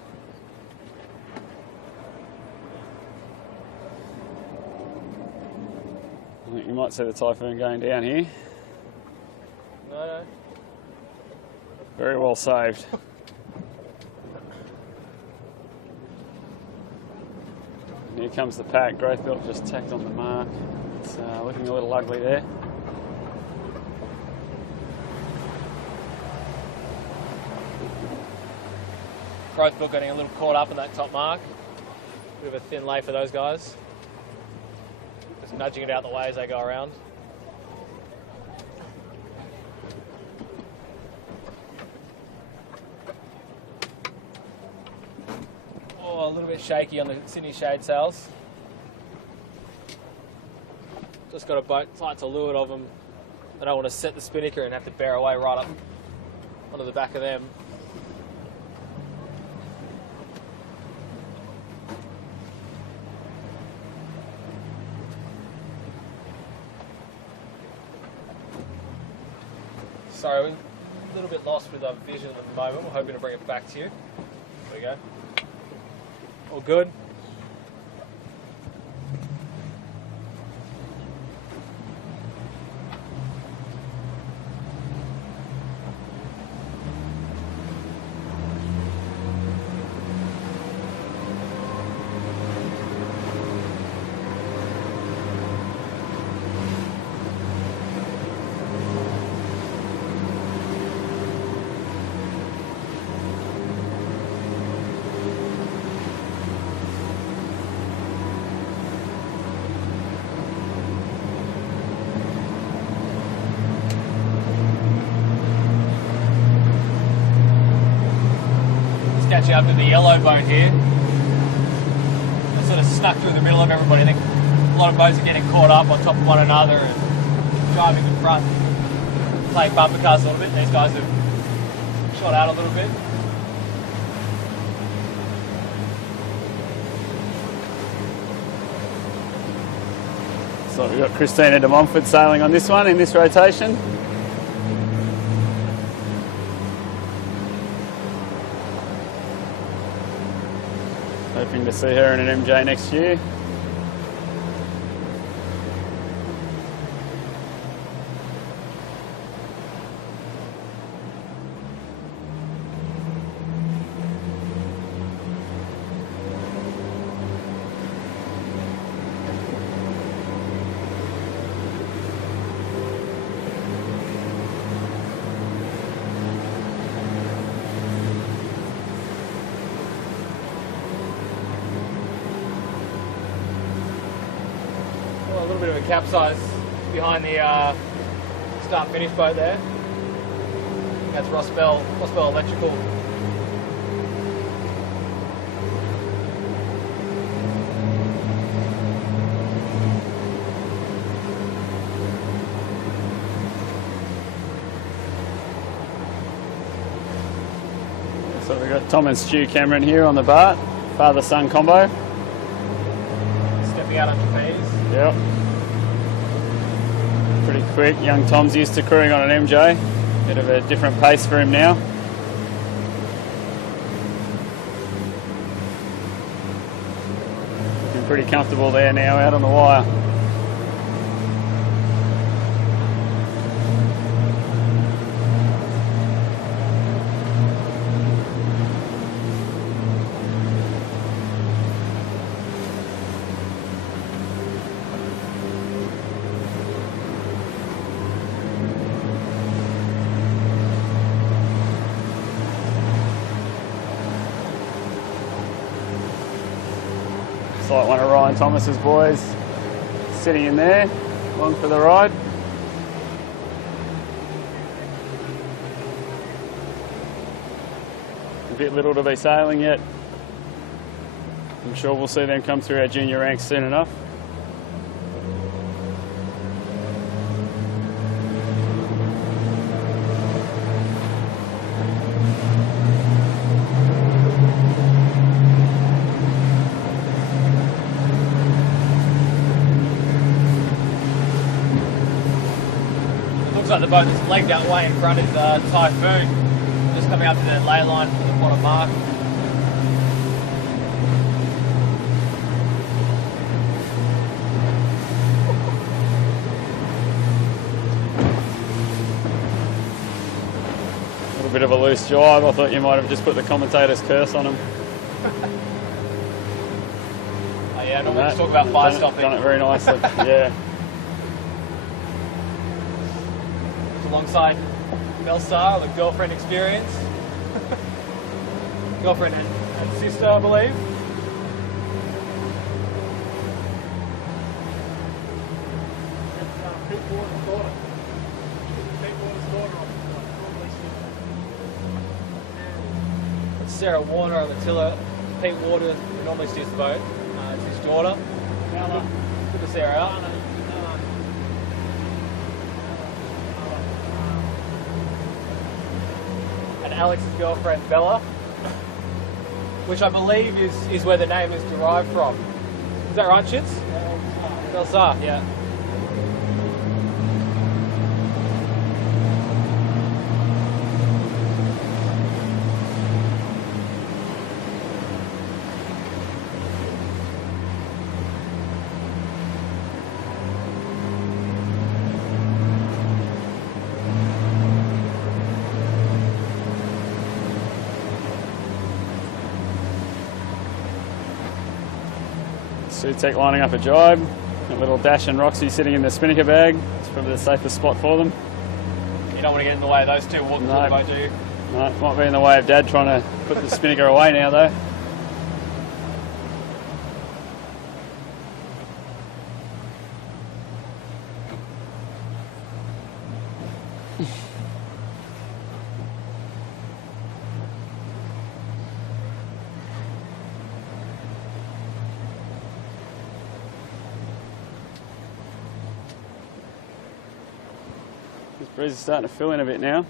I think you might see the Typhoon going down here. No. Very well saved. Here comes the pack. Growth Belt just tacked on the mark. It's looking a little ugly there. Growth Belt getting a little caught up in that top mark. Bit of a thin lay for those guys. Just nudging it out the way as they go around. Oh, a little bit shaky on the Sydney shade sails. Just got a boat tight to leeward of them. I don't want to set the spinnaker and have to bear away right up onto the back of them. Sorry, we're a little bit lost with our vision at the moment. We're hoping to bring it back to you. There we go. All good. Catching up to the yellow boat here. They're sort of stuck through the middle of everybody. I think a lot of boats are getting caught up on top of one another and driving in front, playing bumper cars a little bit. These guys have shot out a little bit. So we've got Christina de Montfort sailing on this one in this rotation. Hoping to see her in an MJ next year. Well, a little bit of a capsize behind the start-finish boat there. That's Ross Bell Electrical. So we've got Tom and Stu Cameron here on the Bart, father-son combo. Stepping out on trapeze. Yep. Pretty quick. Young Tom's used to crewing on an MJ. Bit of a different pace for him now. Looking pretty comfortable there now out on the wire. Like one of Ryan Thomas's boys sitting in there, along for the ride. A bit little to be sailing yet. I'm sure we'll see them come through our junior ranks soon enough. Looks like the boat that's legged out way in front is Typhoon, just coming up to the ley line for the bottom mark. A little bit of a loose jibe. I thought you might have just put the commentator's curse on him. Oh yeah, normally just talk about fire stopping. Done it very nicely, yeah. Alongside Melsar, the girlfriend experience. Girlfriend and sister, I believe. That's Sarah Warner on the tiller. Pete Water, who normally steers the boat. It's his daughter. Good to see her out. And Alex's girlfriend Bella, which I believe is where the name is derived from. Is that right, Chits? Belsar, yeah. Sutek lining up a jibe. A little Dash and Roxy sitting in the spinnaker bag. It's probably the safest spot for them. You don't want to get in the way of those two walking through the boat, do you? No, it might be in the way of Dad trying to put the spinnaker away now though. This breeze is starting to fill in a bit now.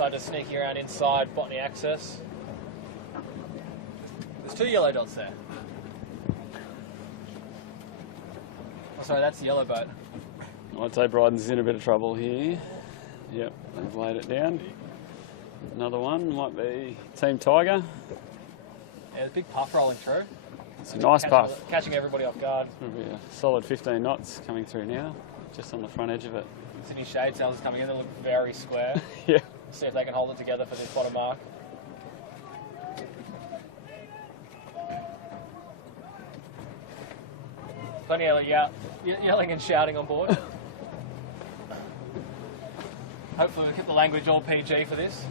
also just sneaking around inside botany access. There's 2 yellow dots there. Oh, sorry, that's the yellow boat. I'd say Bryden's in a bit of trouble here. Yep, they've laid it down. Another one might be Team Tiger. Yeah, there's a big puff rolling through. It's a nice puff. Catching everybody off guard. It'll be a solid 15 knots coming through now, just on the front edge of it. Sydney shade sails coming in, they look very square. Yeah. See if they can hold it together for this bottom mark. Plenty of yelling and shouting on board. Hopefully we'll keep the language all PG for this.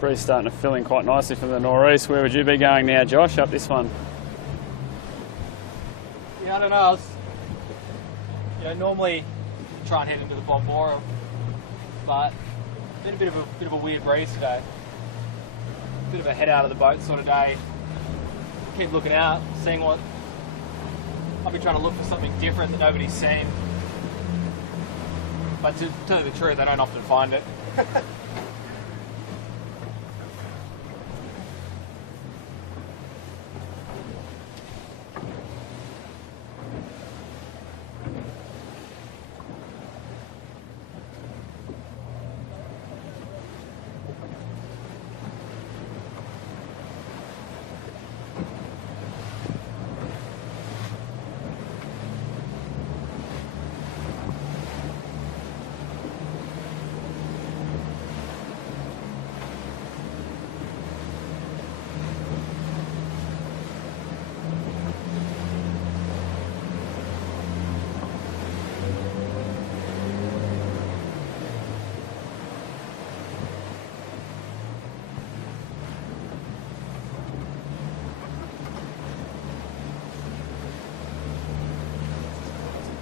Breeze starting to fill in quite nicely from the northeast. Where would you be going now, Josh, up this one? Yeah, I don't know. Normally try and head into the Bombora, but it's been a bit of a weird breeze today. Bit of a head out of the boat sort of day. Keep looking out, seeing what. I'll be trying to look for something different that nobody's seen. But to tell you the truth, I don't often find it.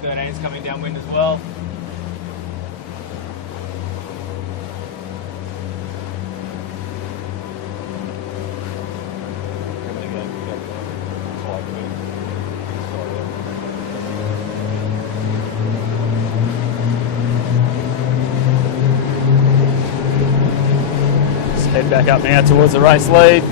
Some 13s coming downwind as well. Let's head back up now towards the race lead.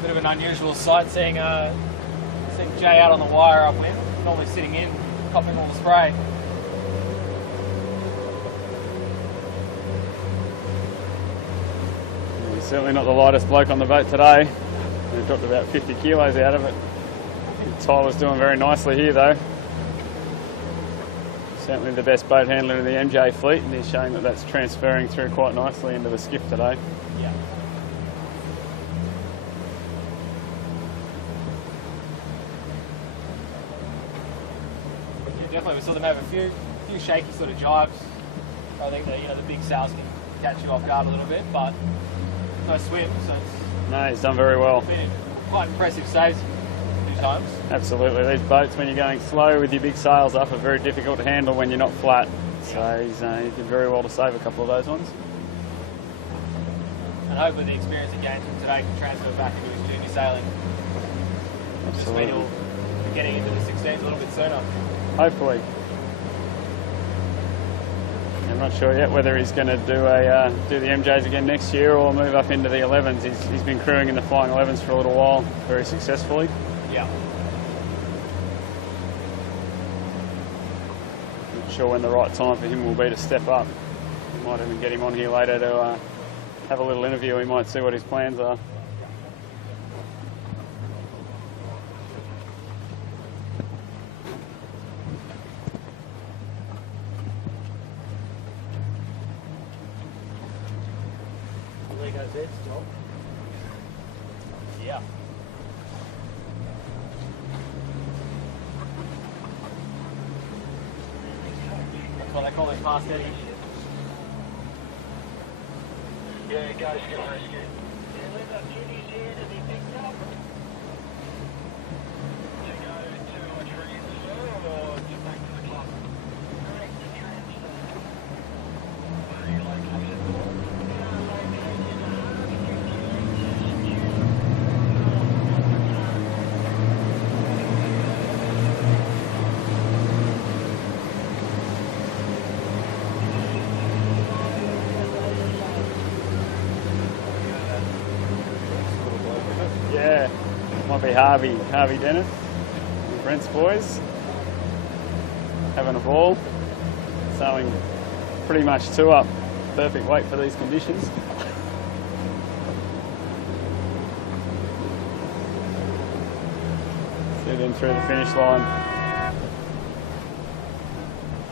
Bit of an unusual sight seeing Jay out on the wire upwind, normally sitting in, copping all the spray. He's certainly not the lightest bloke on the boat today. He dropped about 50 kilos out of it. I think Tyler's doing very nicely here though. Certainly the best boat handler in the MJ fleet, and he's showing that that's transferring through quite nicely into the skiff today. Yeah. Definitely, we saw them have a few shaky sort of jibes. I think that the big sails can catch you off guard a little bit, but no swim, so it's No, he's done very well. been quite impressive saves. at times. Absolutely. These boats, when you're going slow with your big sails up, are very difficult to handle when you're not flat. So he did very well to save a couple of those ones. And hopefully the experience he gained from today can transfer back into his junior sailing. Just mean he'll be getting into the 16s a little bit sooner. Hopefully. I'm not sure yet whether he's going to do the MJs again next year or move up into the 11s. He's been crewing in the flying 11s for a little while, very successfully. Yeah. Not sure when the right time for him will be to step up. We might even get him on here later to have a little interview. We might see what his plans are. Yeah. That's what they call it, fast Eddie. Yeah, guys, get rescued. Yeah, leave that Judy's here to be picked up. To go to a transfer or to back to the club? Direct transfer. Where are you located? Yeah, might be Harvey Dennis, Brent's boys, having a ball, sailing pretty much 2 up, perfect weight for these conditions. See them through the finish line.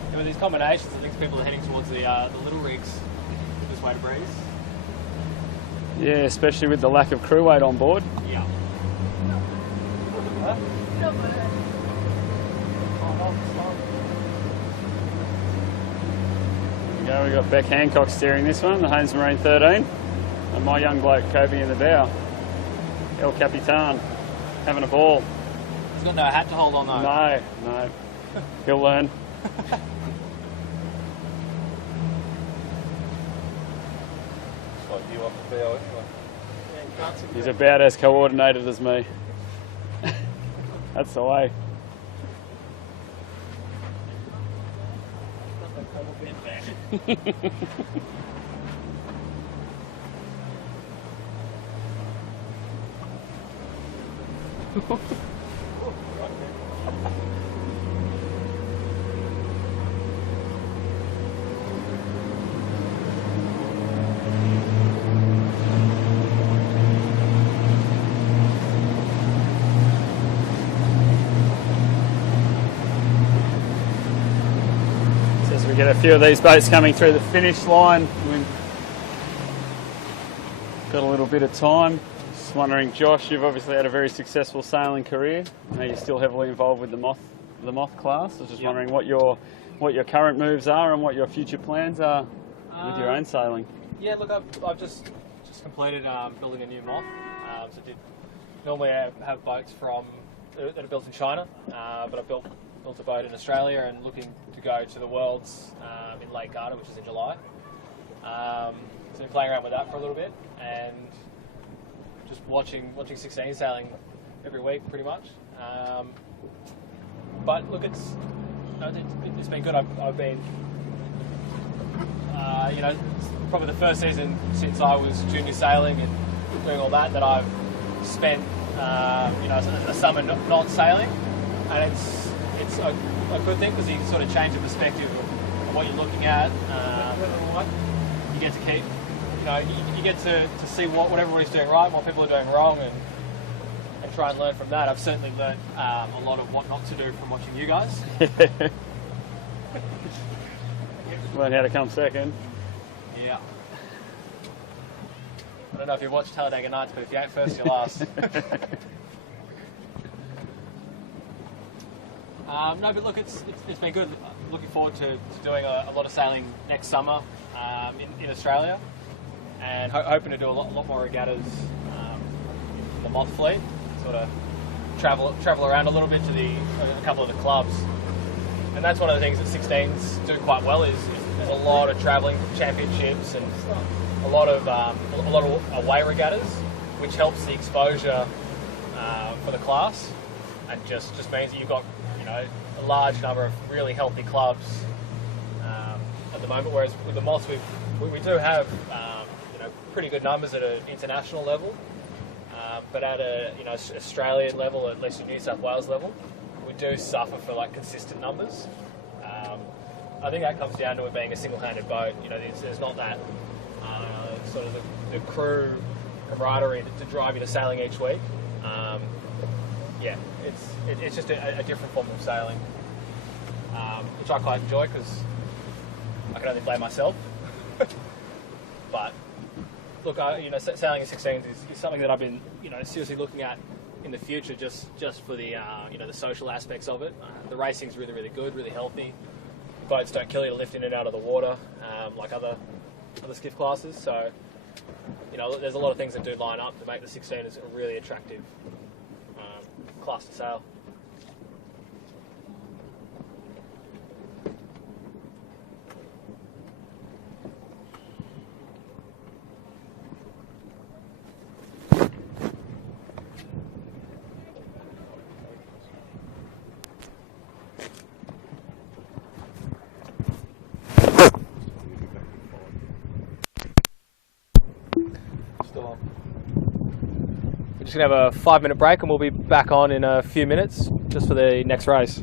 And with these combinations, I think people are heading towards the little rigs this way to breeze. Yeah, especially with the lack of crew weight on board. Yeah. There we go, we've got Beck Hancock steering this one, the Haynes Marine 13. And my young bloke, Kobe, in the bow. El Capitan, having a ball. He's got no hat to hold on though. No. He'll learn. Like you off the bow anyway. He's about as coordinated as me. That's the way. As we get a few of these boats coming through the finish line, we've got a little bit of time. Just wondering, Josh, you've obviously had a very successful sailing career. I know you're still heavily involved with the moth class. I was just wondering what your current moves are and what your future plans are with your own sailing. Yeah, look, I've just completed building a new moth. So normally I have boats that are built in China, but I built a boat in Australia and looking to go to the Worlds in Lake Garda, which is in July. So been playing around with that for a little bit and just watching 16 sailing every week pretty much. But look, it's been good. I've been it's probably the first season since I was junior sailing and doing all that I've spent a summer not sailing, and it's a good thing because you sort of change the perspective of what you're looking at. You get to keep, you get to see what everybody's doing right, what people are doing wrong, and try and learn from that. I've certainly learned a lot of what not to do from watching you guys. Learn how to come second. Yeah. I don't know if you watched Talladega Nights, but if you ain't first, you're last. No, but look, it's been good. I'm looking forward to doing a lot of sailing next summer in Australia, and hoping to do a lot more regattas in the moth fleet. Sort of travel around a little bit to a couple of the clubs, and that's one of the things that 16s do quite well. Is there's a lot of travelling championships and a lot of away regattas, which helps the exposure for the class, and just means that you've got a large number of really healthy clubs at the moment. Whereas with the Moths, we do have pretty good numbers at an international level, but at a Australian level, at least a New South Wales level, we do suffer for like consistent numbers. I think that comes down to it being a single-handed boat. There's not that sort of the crew camaraderie to drive you to sailing each week. It's just a different form of sailing, which I quite enjoy because I can only blame myself. But look, sailing in 16s is something that I've been seriously looking at in the future, just for the the social aspects of it. The racing's really, really good, really healthy. Boats don't kill you to lift in and out of the water like other skiff classes. So there's a lot of things that do line up to make the 16s a really attractive class to sail. We're just going to have a 5-minute break and we'll be back on in a few minutes just for the next race.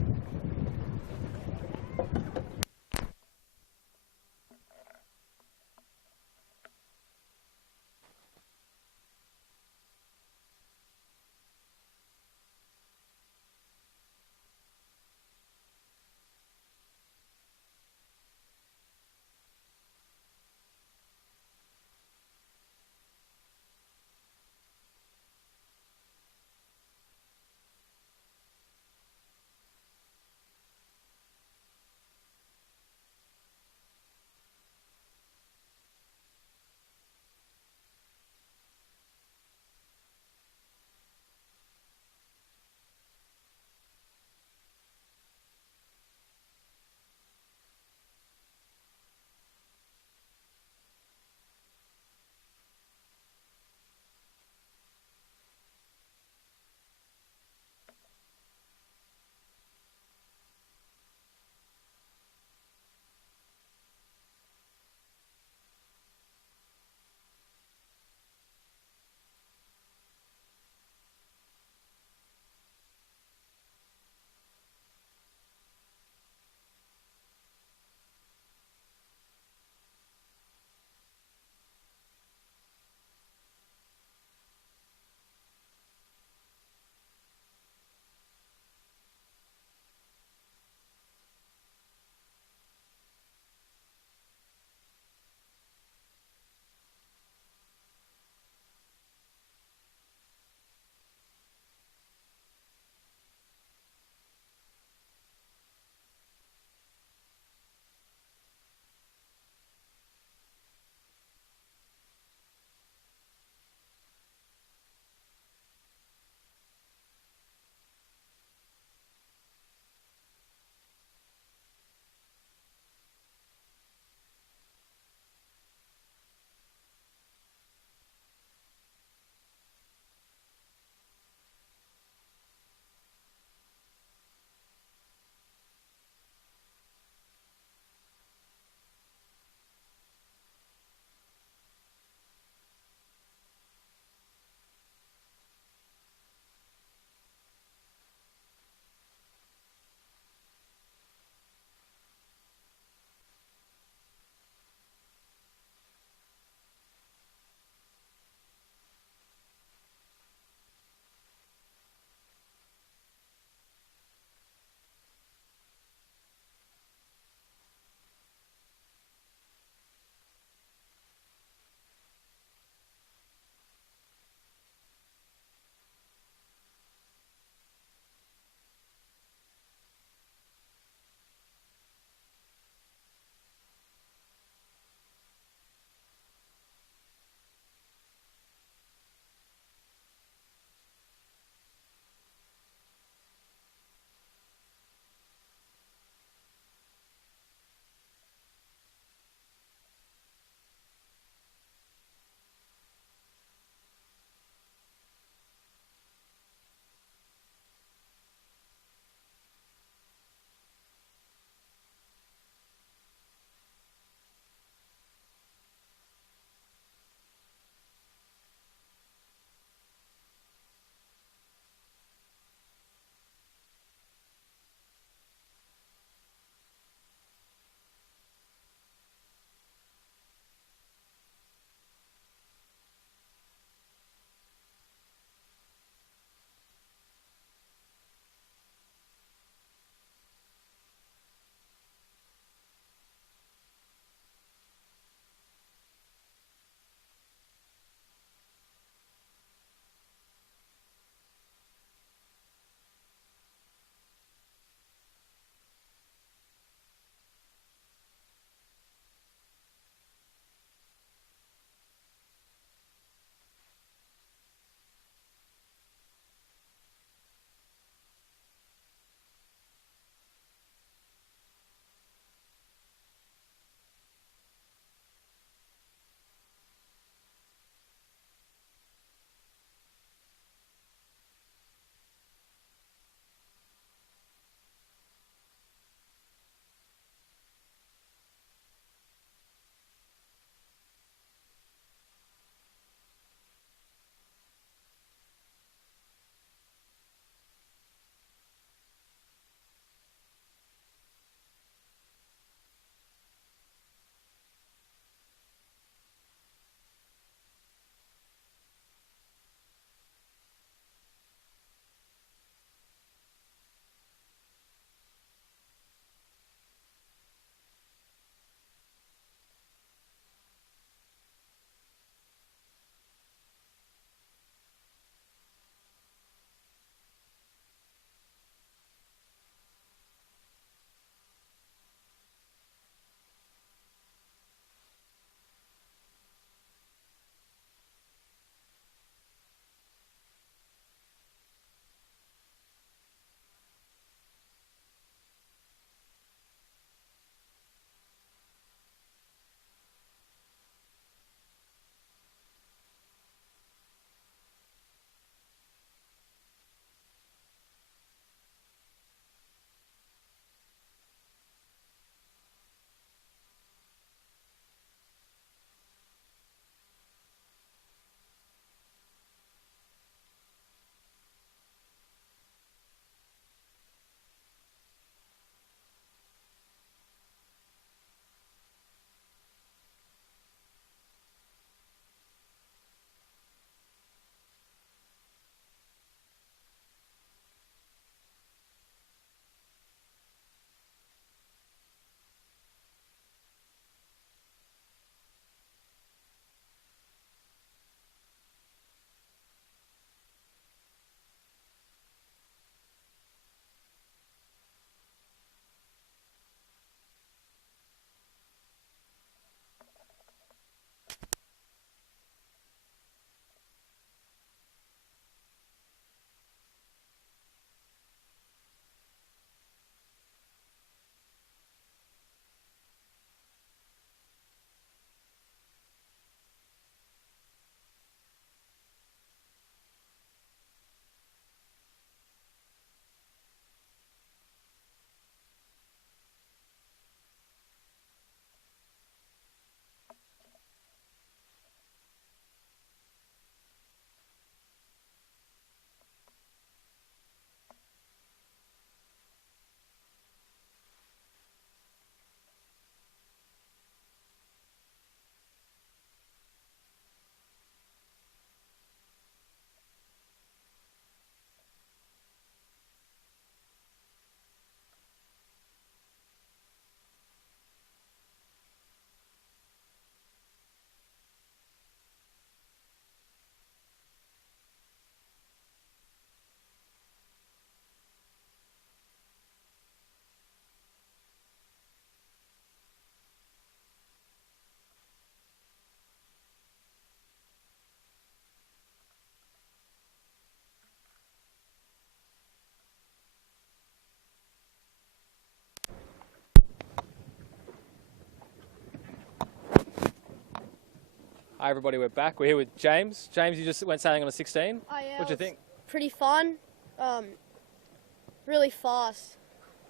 Hi everybody, we're back. We're here with James. James, you just went sailing on a 16. Oh, yeah, What'd you think? Pretty fun. Really fast.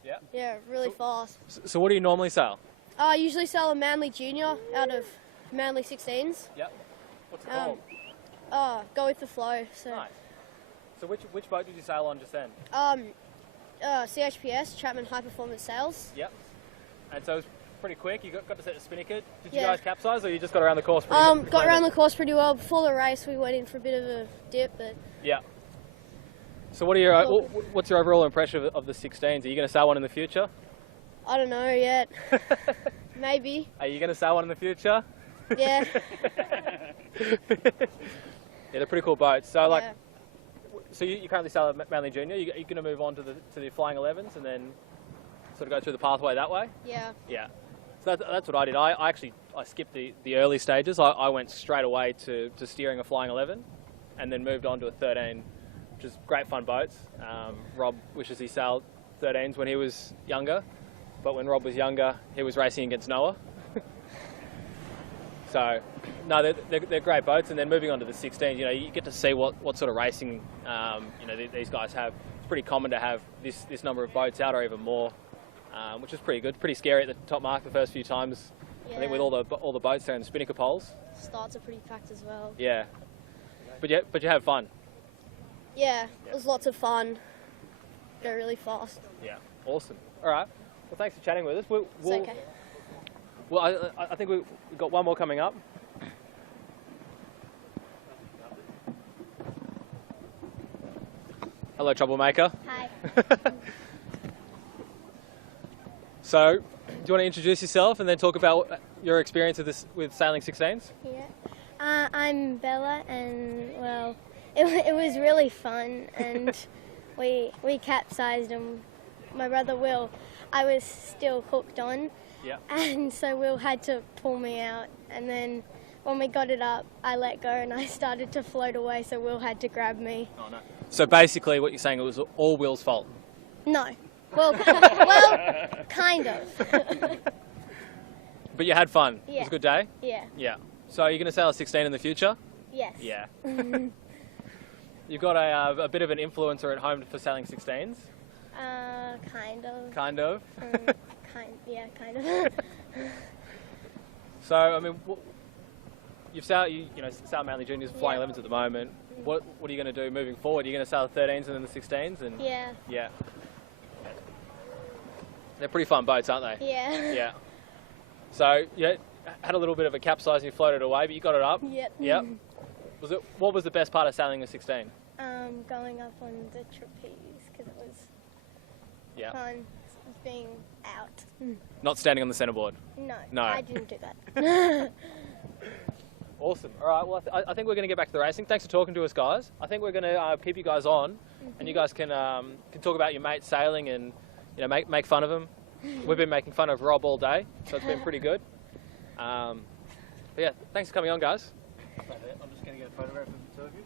Yeah. Yeah, really fast. So what do you normally sail? I usually sail a Manly Junior out of Manly 16s. Yep. What's it called? Go with the flow. So. Nice. So which boat did you sail on just then? CHPS, Chapman High Performance Sails. Yep. And so it was pretty quick. You got to set the spinnaker. Did you Yeah. guys capsize, or you just got around the course? Pretty Got around the course pretty well. Before the race, we went in for a bit of a dip, but Yeah. So what's your overall impression of the 16s? Are you going to sail one in the future? I don't know yet. Maybe. Are you going to sail one in the future? Yeah. Yeah, they're pretty cool boats. So like, Yeah. so you currently sail a Manly Junior. You're going to move on to the Flying 11s and then sort of go through the pathway that way. Yeah. Yeah. So that's what I did. I skipped the early stages. I went straight away to steering a Flying 11, and then moved on to a 13, which is great fun boats. Rob wishes he sailed 13s when he was younger, but when Rob was younger, he was racing against Noah. So, no, they're great boats. And then moving on to the 16s, you know, you get to see what sort of racing, you know, these guys have. It's pretty common to have this number of boats out, or even more, which is pretty good. Pretty scary at the top mark the first few times. Yeah. I think with all the boats there and the spinnaker poles. Starts are pretty packed as well. Yeah, but you have fun. Yeah, it was lots of fun. Go really fast. Yeah, awesome. All right. Well, thanks for chatting with us. We'll, It's okay. Well, I think we've got one more coming up. Hello, troublemaker. Hi. So, do you want to introduce yourself and then talk about your experience with sailing 16s? Yeah. I'm Bella, and well, it was really fun, and we capsized, and my brother Will, I was still hooked on, Yeah. and so Will had to pull me out, and then when we got it up, I let go and I started to float away, so Will had to grab me. Oh no. So basically, what you're saying, it was all Will's fault. No. Well, well, kind of. But you had fun. It was Yeah. a good day. Yeah. Yeah. So are you going to sail a 16 in the future? Yes. Yeah. You've got a bit of an influencer at home for sailing 16s. Kind of. Kind of. Kind of. So I mean, you've sailed sail Manly Juniors, Flying Yeah. 11s at the moment. What are you going to do moving forward? Are you going to sail the 13s and then the 16s? And Yeah. yeah. They're pretty fun boats, aren't they? Yeah. Yeah. So you had a little bit of a capsize and you floated away, but you got it up. Yep. Yep. What was the best part of sailing a 16? Going up on the trapeze because it was Yeah. fun being out. Not standing on the centerboard. No, I didn't do that. Awesome. All right. Well, I think we're going to get back to the racing. Thanks for talking to us, guys. I think we're going to keep you guys on, and you guys can talk about your mates sailing and make fun of them. We've been making fun of Rob all day, so it's been pretty good. But yeah, thanks for coming on, guys. I'm just going to get a photograph of the two of you.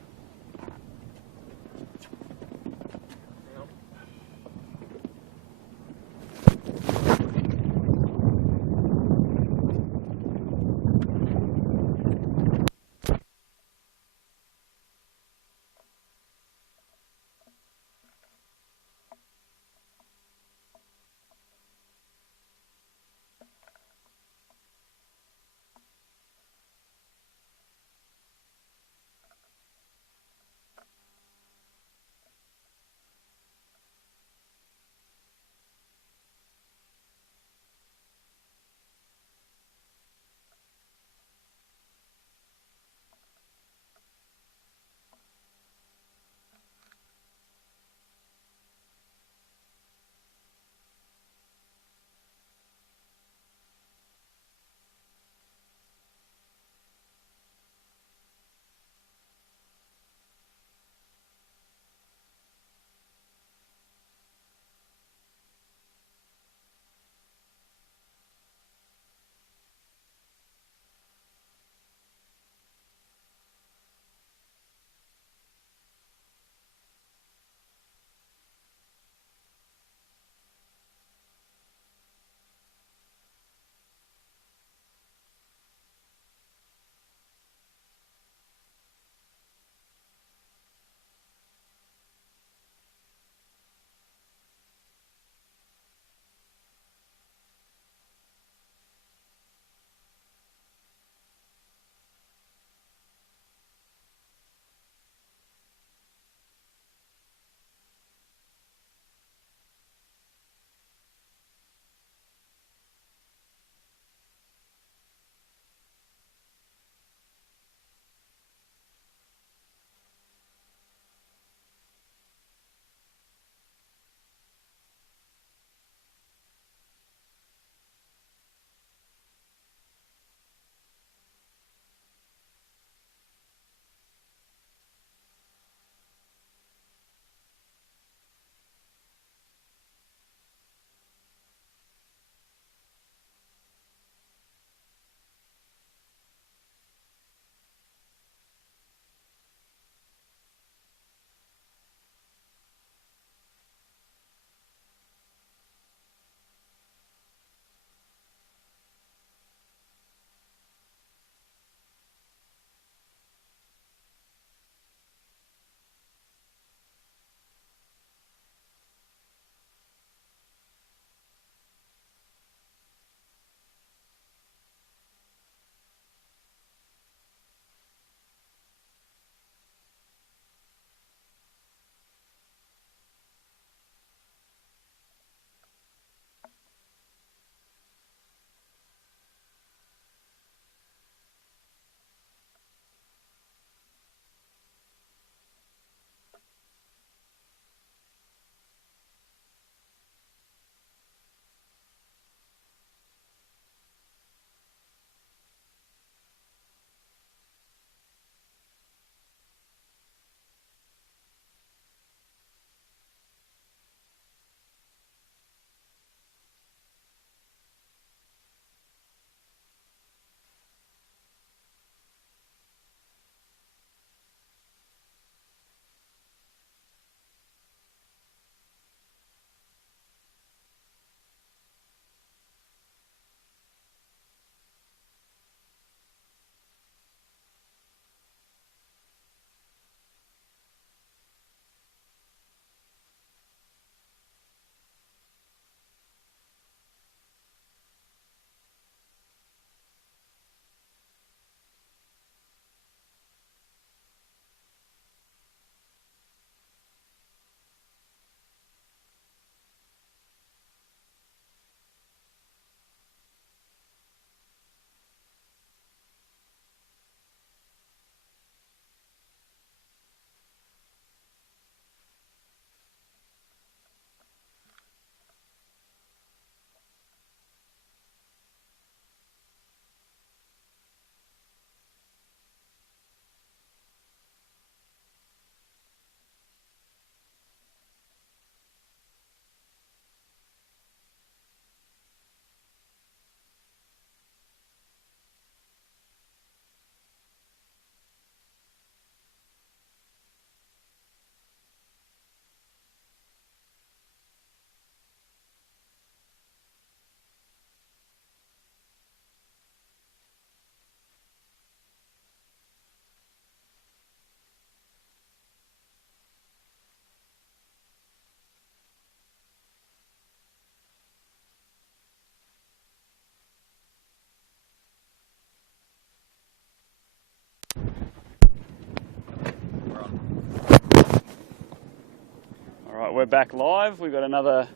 Right, we're back live. We've got another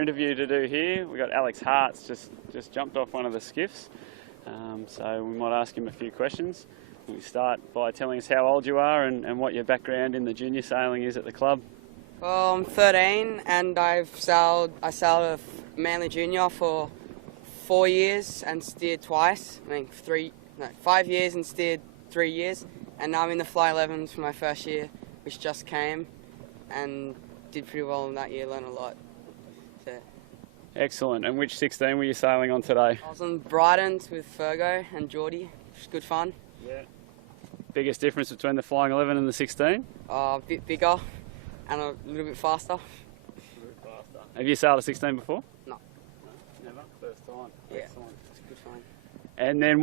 interview to do here. We've got Alex Hart's just jumped off one of the skiffs, so we might ask him a few questions. We start by telling us how old you are and what your background in the junior sailing is at the club. Well, I'm 13 and I sailed a Manly Junior for 4 years and steered twice. 5 years and steered 3 years. And now I'm in the Fly 11s for my first year, which just came, and did pretty well in that year, learned a lot. So, Excellent. And which 16 were you sailing on today? I was on Brightons with Fergo and Geordie, which was good fun. Yeah. Biggest difference between the Flying 11 and the 16? A bit bigger and a little bit faster. Have you sailed a 16 before? No. Never? First time? Yeah. Excellent. It's good fun. And then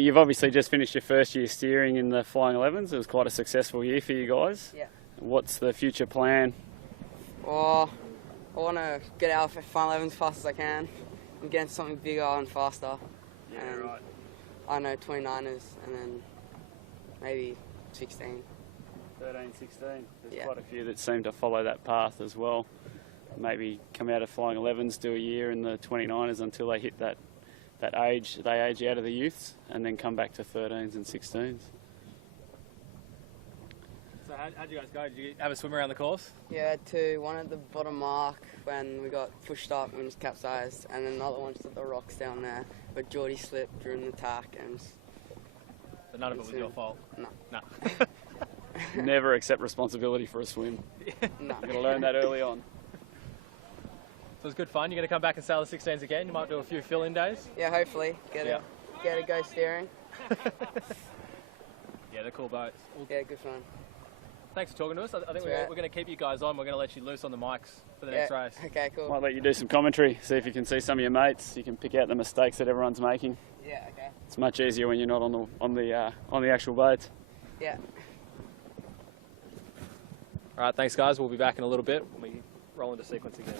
you've obviously just finished your first year steering in the Flying 11s. It was quite a successful year for you guys. Yeah. What's the future plan? Well, I want to get out of Fly 11 as fast as I can and get into something bigger and faster. Yeah, and right. I know 29ers and then maybe 16. 13, 16. There's Yeah. quite a few that seem to follow that path as well. Maybe come out of Flying 11s, do a year in the 29ers until they hit that age, they age out of the youths, and then come back to 13s and 16s. So how'd you guys go? Did you have a swim around the course? Yeah, two. One at the bottom mark when we got pushed up and just capsized, and then another one just at the rocks down there. But Geordie slipped during the tack and But none of it was your fault? No. No. Never accept responsibility for a swim. no. You've got to learn that early on. So it was good fun. You're going to come back and sail the 16s again? You might do a few fill-in days? Yeah, hopefully get a go steering. Yeah, they're cool boats. Well, Yeah, good fun. thanks for talking to us. I think That's we're right. going to keep you guys on. We're going to let you loose on the mics for the next race. Okay, cool. Might let you do some commentary, see if you can see some of your mates. You can pick out the mistakes that everyone's making. Yeah, okay. It's much easier when you're not on the actual boats. Yeah. All right, thanks, guys. We'll be back in a little bit when we roll into sequence again.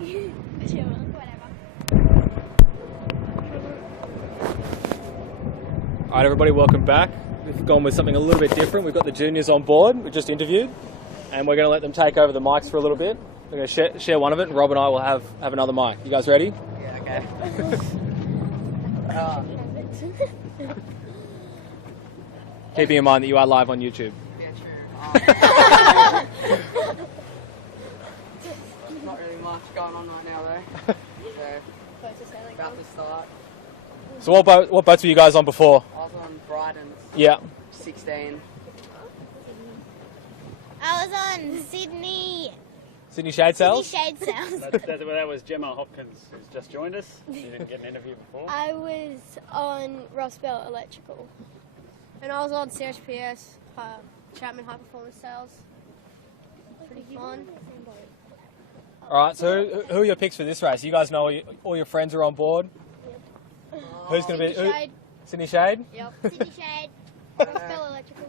Alright everybody, welcome back. We've gone with something a little bit different. We've got the juniors on board, we just interviewed, and we're going to let them take over the mics for a little bit. We're going to share one of it, and Rob and I will have another mic. You guys ready? Yeah, okay. Keeping in mind that you are live on YouTube. Yeah, true. Not really much going on right now though. So, about to start. So what boats were you guys on before? I was on Brighton's Yeah. 16. I was on Sydney Sydney Shade Sails? Shade Sails. That was Gemma Hopkins, who's just joined us. She didn't get an interview before. I was on Rossbell Electrical. And I was on CHPS, Chapman High Performance Sales. Pretty fun. Alright, so who are your picks for this race? You guys know all your friends are on board? Who's going to be... Shade. Sydney Shade? Yep. Sydney Shade. Rossbell Electrical.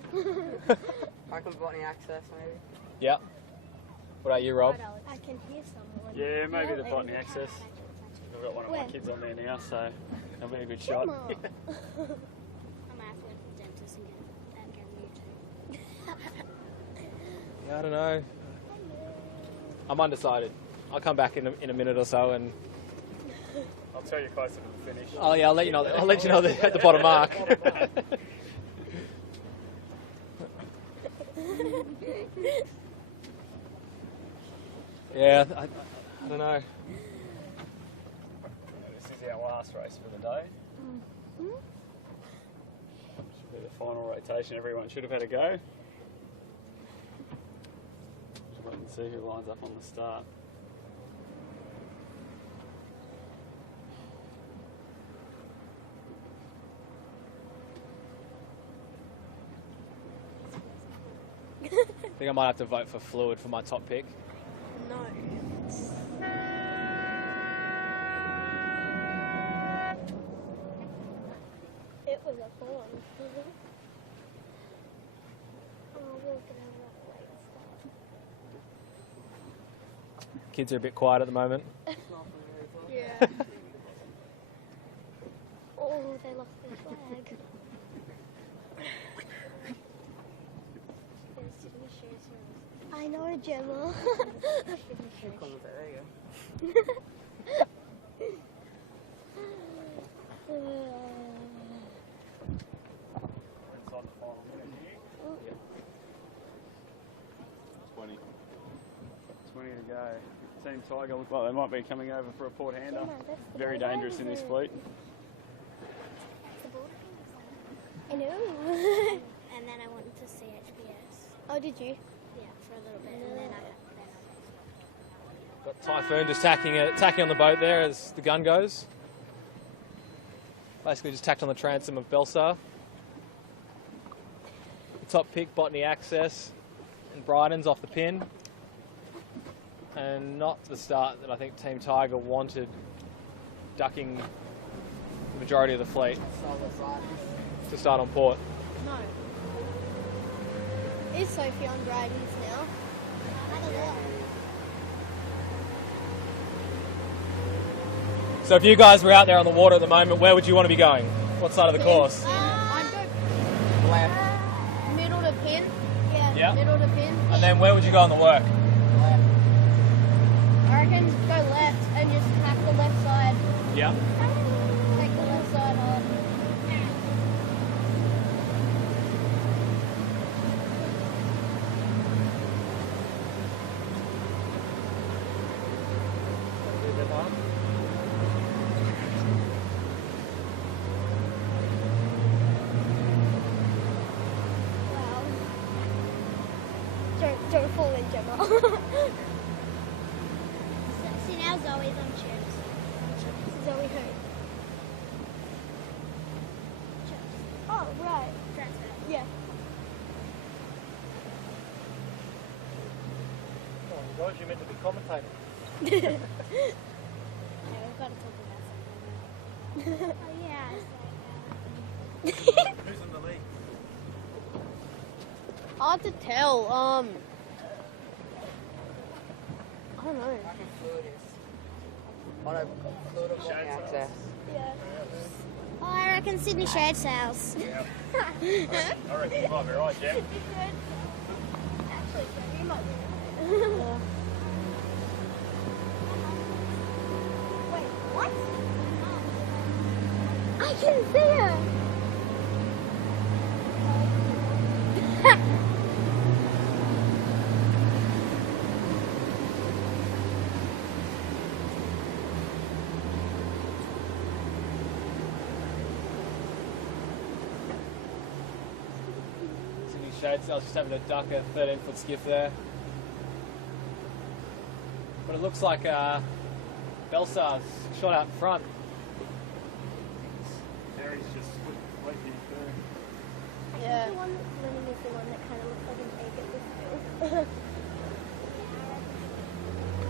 I can Botany Access maybe. Yeah. What about you, Rob? I can hear someone. Yeah, maybe the Botany Access. I've got one of my Where? kids on there now, so that'll be a good shot. Gemma. I might have to go to the dentist and get new too. Yeah, I don't know. I'm undecided. I'll come back in a minute or so and... I'll tell you closer to the finish. Oh yeah, I'll let you know. I'll let you know at the bottom mark. Yeah, I don't know. This is our last race for the day. Should be the final rotation. Everyone should have had a go. Wait and see who lines up on the start. I think I might have to vote for Fluid for my top pick. No. It was a fun. Oh, we're gonna have a late start. Kids are a bit quiet at the moment. Yeah. Oh, they lost their flag. I know, Gemma. There you go. Inside the final minute here. 20 to go. Team Tiger look like they might be coming over for a port hander. Very dangerous in this fleet. I know. And then I went to CHPS. Oh, did you? Yeah, for a little bit, and then I Got Typhoon just tacking on the boat there as the gun goes. Basically just tacked on the transom of Belstar. The top pick, Botany Access, and Brighton's off the pin. And not the start that I think Team Tiger wanted, ducking the majority of the fleet to start on port. No. Is Sophie on Bridens now? I don't know. So if you guys were out there on the water at the moment, where would you want to be going? What side of the course? I'd go Left. middle to pin. Yeah. Middle to pin. And then where would you go on the work? Left. I reckon go left and just hack the left side. Yeah. Take the left side hard. Wow. Don't fall in, Gemma. see now Zoe's on chips. Zoe who? Oh, right. Transfer. Yeah. Guys, you're meant to be commentating. Yeah, we've got to talk about something. Oh yeah, it's like Who's in the league? Hard to tell. I don't know. Access. Yeah. Oh, I reckon Sydney shade sales. Yeah. I reckon you might be right, Jim. Actually, you might be. Wait, what? I can see her. Sydney shades. I was just having a duck a 13-foot skiff there. But it looks like Belsar's shot out in front. Terry's just flicking through. Yeah. The one that's winning is the one that kind of looks like an egg at this field.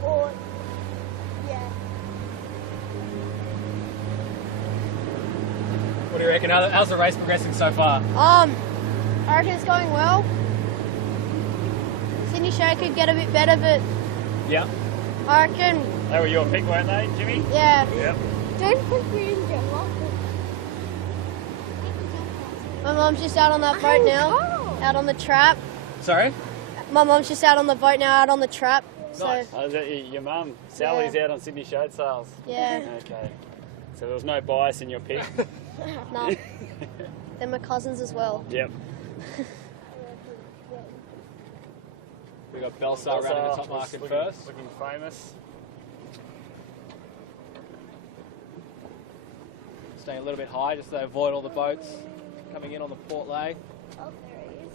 Or, yeah. What do you reckon? How's the race progressing so far? I reckon it's going well. Sydney Show could get a bit better, but Yeah. I reckon, They were your pick, weren't they, Jimmy? yeah. Yep. Don't put me in general. My mum's just out on that boat now, out on the trap. Sorry? My mum's just out on the boat now, out on the trap. So, Nice. Oh, is that your mum? Sally's out on Sydney shade sales. yeah, Okay. So there was no bias in your pick. no. They're my cousins as well. Yep. We got Belsar running the top market first. Looking famous. Staying a little bit high just to avoid all the boats coming in on the port leg. Oh, there he is.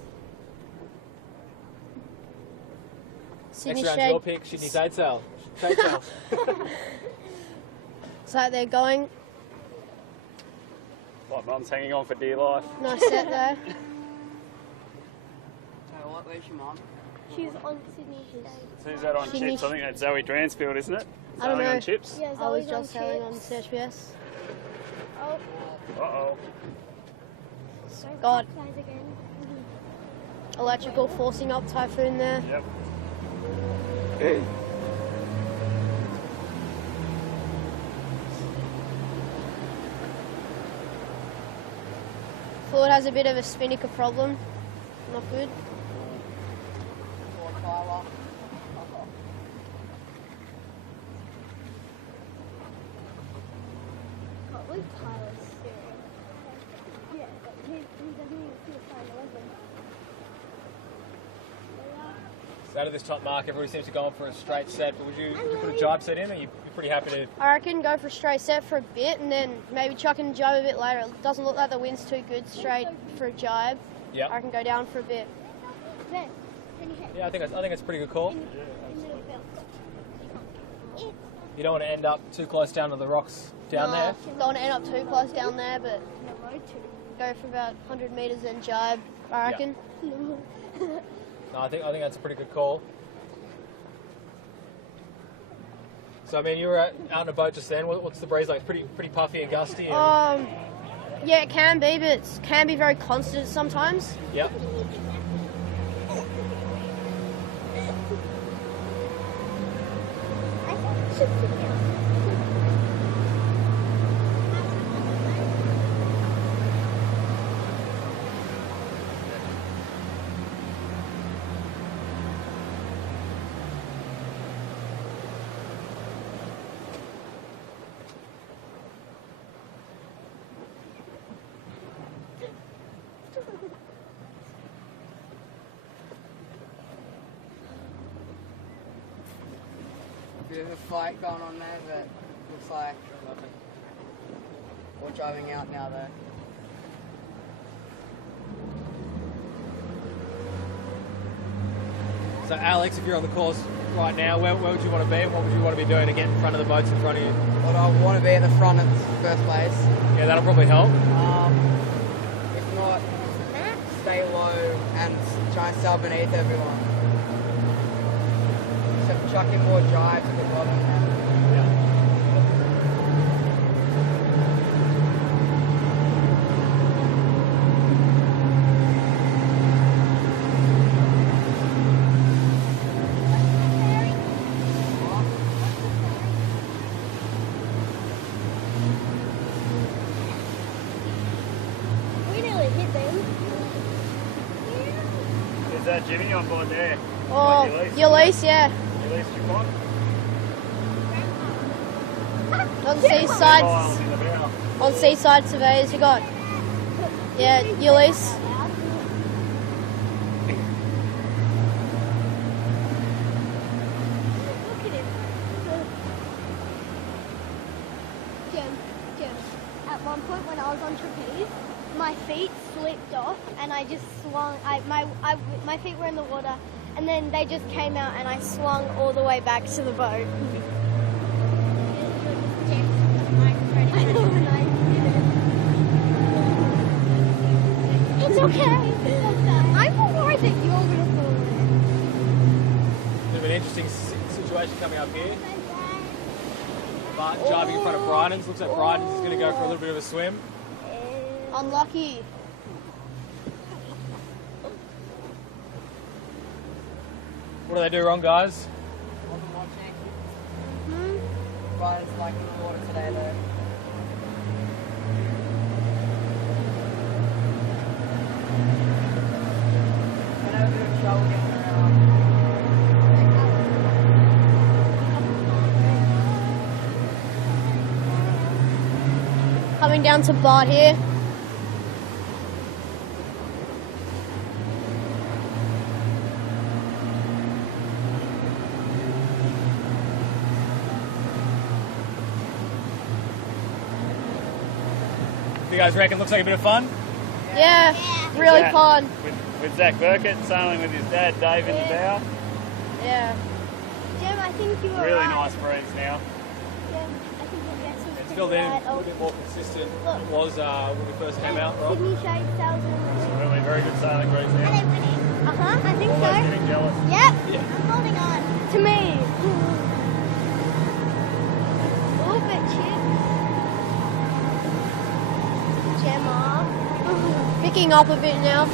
Sydney Next round's your Shade. pick, Sydney shade sail. Shade sail. So they're going. Like mum's hanging on for dear life. Nice set there. Where's your mum? She's on Sydney Shade. Who's that on Sydney chips? I think that's Zoe Dransfield, isn't it? I don't Sailing on know. chips? Yeah, I was Zoe's on just sailing on chips. CHPS. Oh, Uh-oh. don't God. capsize again. Electrical forcing up typhoon there. Yep. Fluid has a bit of a spinnaker problem. Not good. Can't believe Tyler's serious. Yeah, but he doesn't even feel 5'11". So out of this top mark, everybody seems to go on for a straight set, but would you put a jibe set in, or you're pretty happy to... I reckon go for a straight set for a bit and then maybe chuck in a jibe a bit later. It doesn't look like the wind's too good straight for a jibe. Yeah. I can go down for a bit. Ben, can you hit Yeah, I think it's a pretty good call. in the belt? You don't want to end up too close down to the rocks down No, there. don't want to end up too close down there, but In the road to. go for about 100 metres then jibe, I reckon. No, I think that's a pretty good call. So I mean, you were out on a boat just then. What's the breeze like? It's pretty puffy and gusty. And, Yeah, it can be, but it can be very constant sometimes. yep. I should sit down. Bit of a fight going on there, but looks like we're driving out now though. So Alex, if you're on the course right now, where would you want to be, and what would you want to be doing to get in front of the boats in front of you? But I want to be at the front of first place. Yeah, that'll probably help. If not, stay low and try and sail beneath everyone. Except chucking more drives at the bottom. that Jimmy on board there? Oh, Ulysses, yeah. Ulysses Dupont. On seaside, Miles in the bow. on seaside surveyors, you got. Yeah, Ulysses. Look at him. Jim, at one point when I was on trapeze, my feet slipped off and I just swung. My feet were in the water and then they just came out and I swung all the way back to the boat. I know, and I did it. It's okay. I'm worried that you're gonna fall in. Bit of an interesting situation coming up here. But driving in front of Bryden's. Looks like Bryden's is going to go for a little bit of a swim. Unlucky. What do they do wrong, guys? Wasn't watching. Brian's like in the water today though. Gonna have a bit of trouble getting around. Coming down to Bart here. You guys reckon looks like a bit of fun? Yeah, really Zach- fun. With Zach Burkett sailing with his dad Dave in the bow. Yeah. Jim, I think you were Really right. nice breeze now. Jim, I think your guess was It's pretty filled in right. a little bit more consistent than it was when we first came out, Rob. Sydney Shade Sails in. Really very good sailing breeze Are they now. winning? I think Almost so. getting jealous. Yep. Yeah. I'm holding on. To me. Oh, but Chip. Gemma. Picking up a bit now.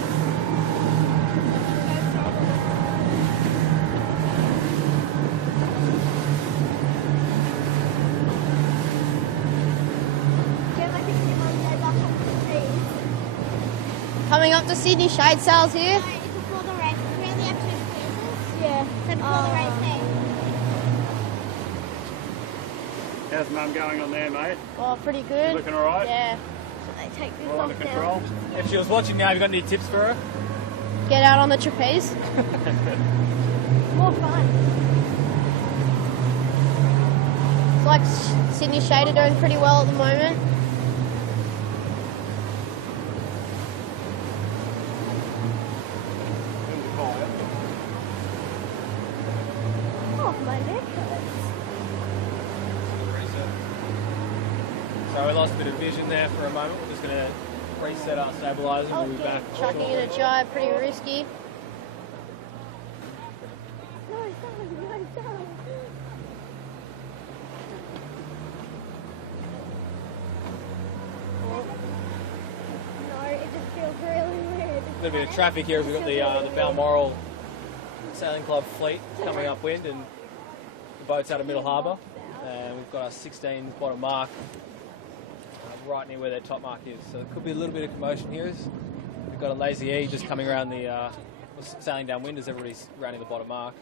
Jim, I think you might go back up to the trees. Coming up to Sydney Shade Sails here. It's before the race. We only have 2 cruises. Yeah. So before the race day. How's Mum going on there, mate? Oh, pretty You good. looking alright? Yeah. I take this All off under now. control? If she was watching now, have you got any tips for her? Get out on the trapeze. More fun. It's like Sydney Shade are doing pretty well at the moment. Oh, my neck hurts. So we lost a bit of vision there for a moment. We're just going to reset our stabiliser and we'll be back. Chucking in a jibe, pretty risky. No, don't. No, it just feels really weird. A little bit of traffic here as we've got the Balmoral Sailing Club fleet coming upwind and the boat's out of Middle Harbour. And we've got our 16 bottom mark right near where their top mark is. So there could be a little bit of commotion here. We've got a lazy E just coming around the, sailing downwind as everybody's rounding the bottom mark.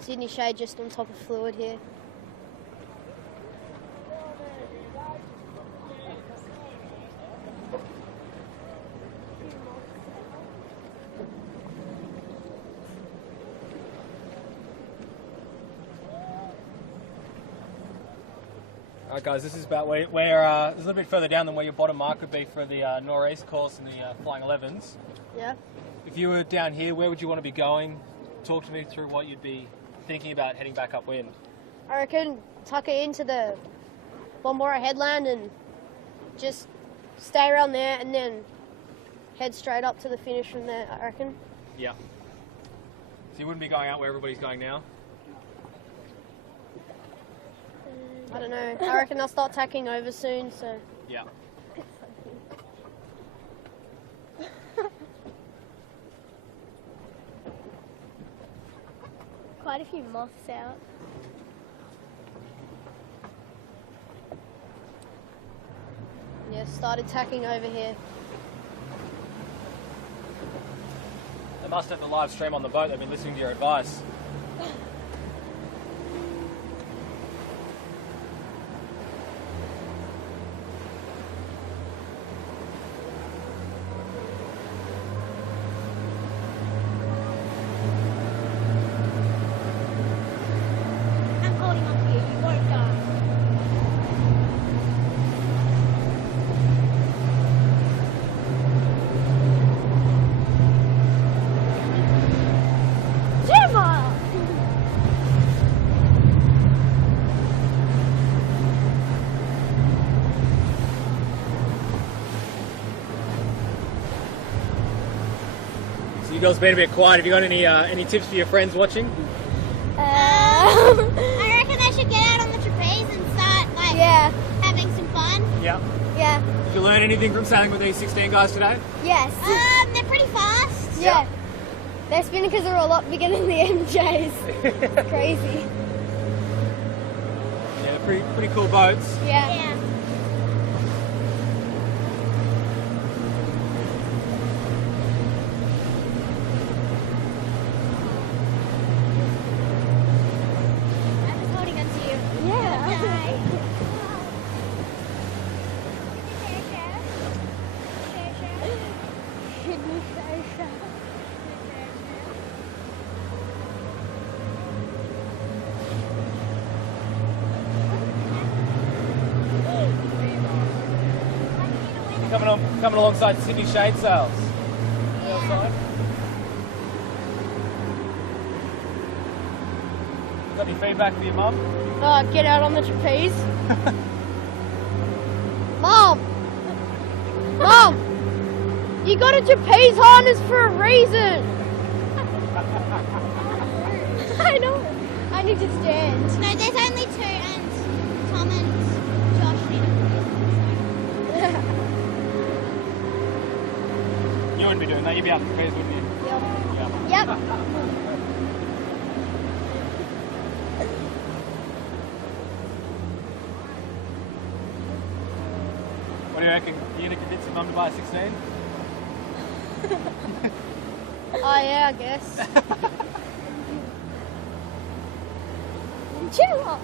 Sydney Shade just on top of fluid here. Alright guys, this is about where it's a little bit further down than where your bottom mark would be for the nor'east course and the Flying 11s. Yeah. If you were down here, where would you want to be going? Talk to me through what you'd be thinking about heading back upwind. I reckon tuck it into the Bombora headland and just stay around there and then head straight up to the finish from there, I reckon. Yeah. So you wouldn't be going out where everybody's going now? I don't know. I reckon they'll start tacking over soon, so Yeah. Quite a few moths out. started tacking over here. They must have the live stream on the boat. They've been listening to your advice. I'm holding on to you. You won't die. Gemma! So you girls been a bit quiet. Have you got any tips for your friends watching? I reckon I should get out on the trapeze and start having some fun. Yeah. Yeah. Did you learn anything from sailing with these 16 guys today? Yes. They're pretty fast. Yeah. They're spinning because they're a lot bigger than the MJs. It's crazy. Yeah, pretty cool boats. Yeah. I'm just holding on to you. Yeah. Coming alongside Sydney Shade Sails. Outside. Got any feedback for your mum? Get out on the trapeze. Mom! Mom! You got a trapeze harness for a reason! I know. I need to stand. No, there's only two, and Tom and Josh need a You wouldn't be doing that. You'd be out in the trapeze, wouldn't you? Yep. What do you reckon? You gonna convince your mum to buy a 16? Oh yeah, I guess. Chill up.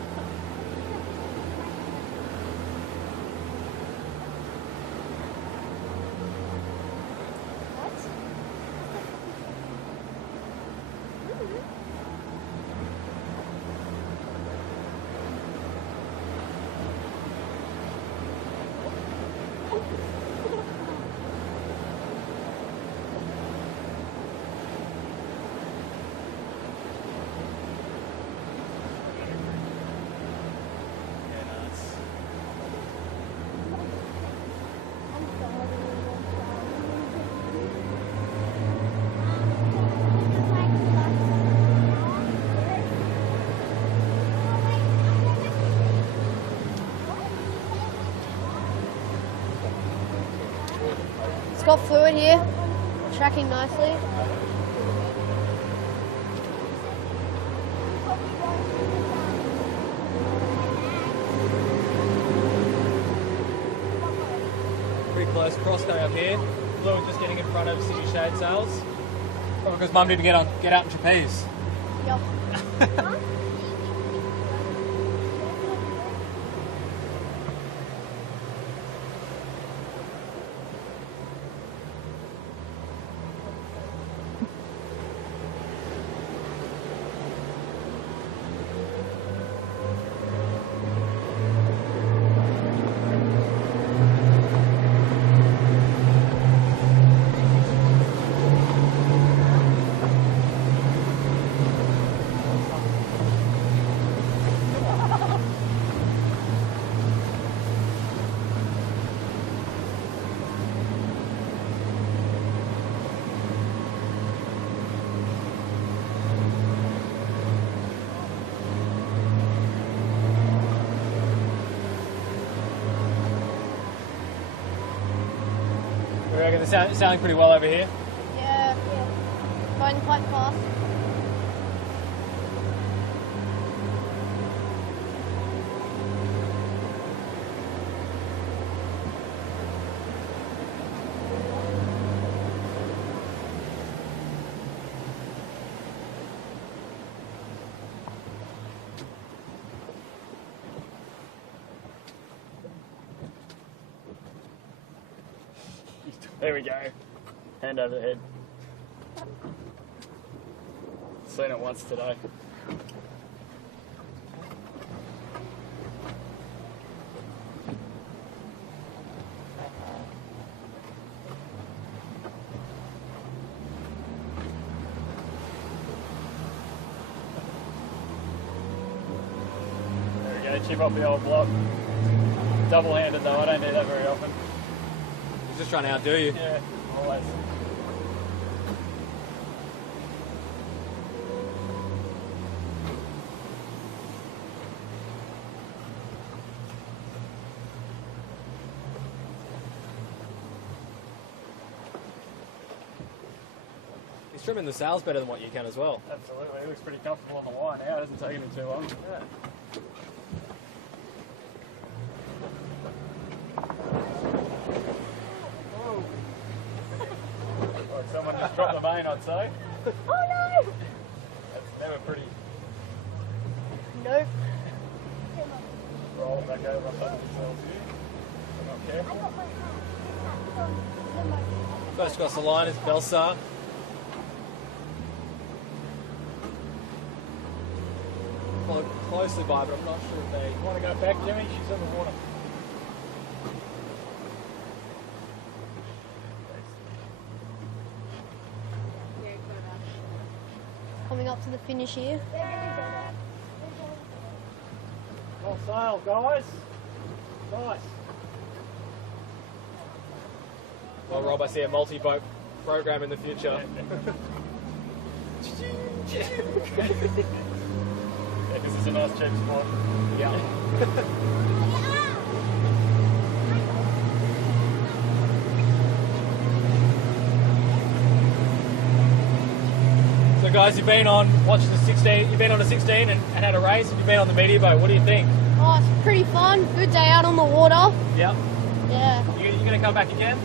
It's got fluid here. Tracking nicely. Pretty close cross going up here. Fluid just getting in front of City Shade Sails. Probably because Mum didn't get out in trapeze. Yep. We reckon they're sailing pretty well over here. Yeah. Going quite fast. There we go. Hand over the head. Seen it once today. There we go, chip off the old block. Double-handed though, I don't do that very often. He's just trying to outdo you. Yeah, always. He's trimming the sails better than what you can as well. Absolutely, he looks pretty comfortable on the wire now, it hasn't taken him too long. Yeah. Like someone just dropped the main, I'd say. Oh no! That's never pretty. Nope. Roll back over on top of themselves here. If not careful. First across the line is Belsar. Followed closely by, but I'm not sure if they... You want to go back, Jimmy? She's in the water. Coming up to the finish here. Full sail, guys. Nice. Well, Rob, I see a multi-boat program in the future. Yeah, this is a nice cheap spot. Yeah. So guys, you've been on watching the 16. You've been on a 16 and had a race, and you've been on the media boat. What do you think? Oh, it's pretty fun. Good day out on the water. Yeah. Yeah. You gonna come back again?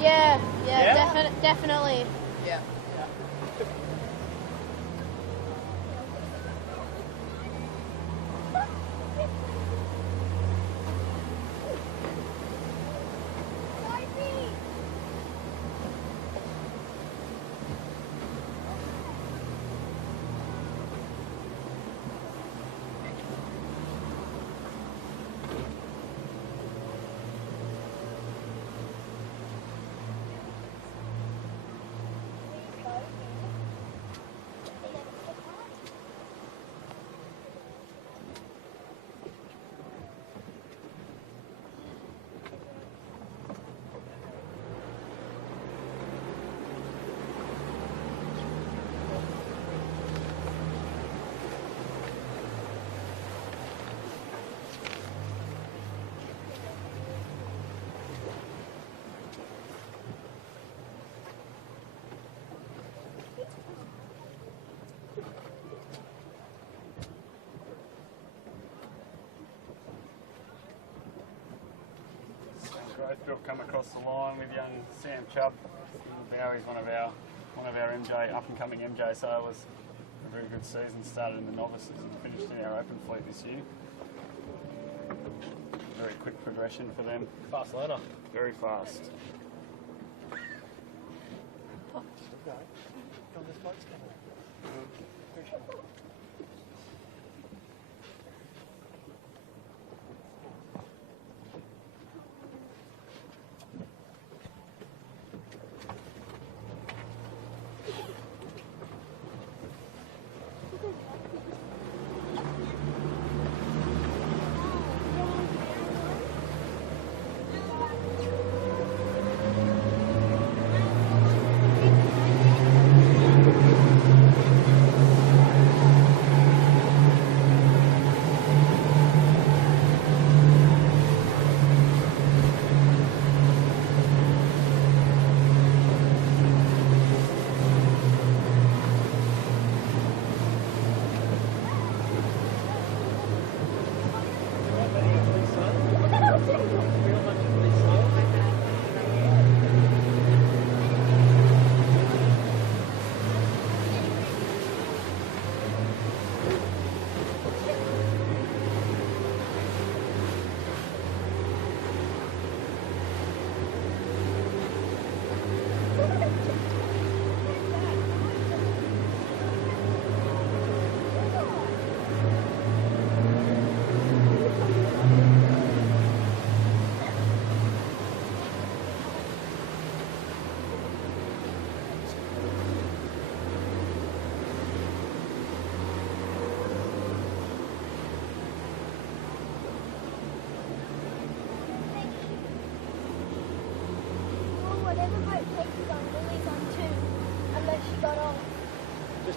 Yeah. Yeah? Definitely. Yeah. Great Bill come across the line with young Sam Chubb. Bowie's one of our MJ, up and coming MJ sailors. A very good season, started in the novices and finished in our open fleet this year. Very quick progression for them. Fast learner. Very fast.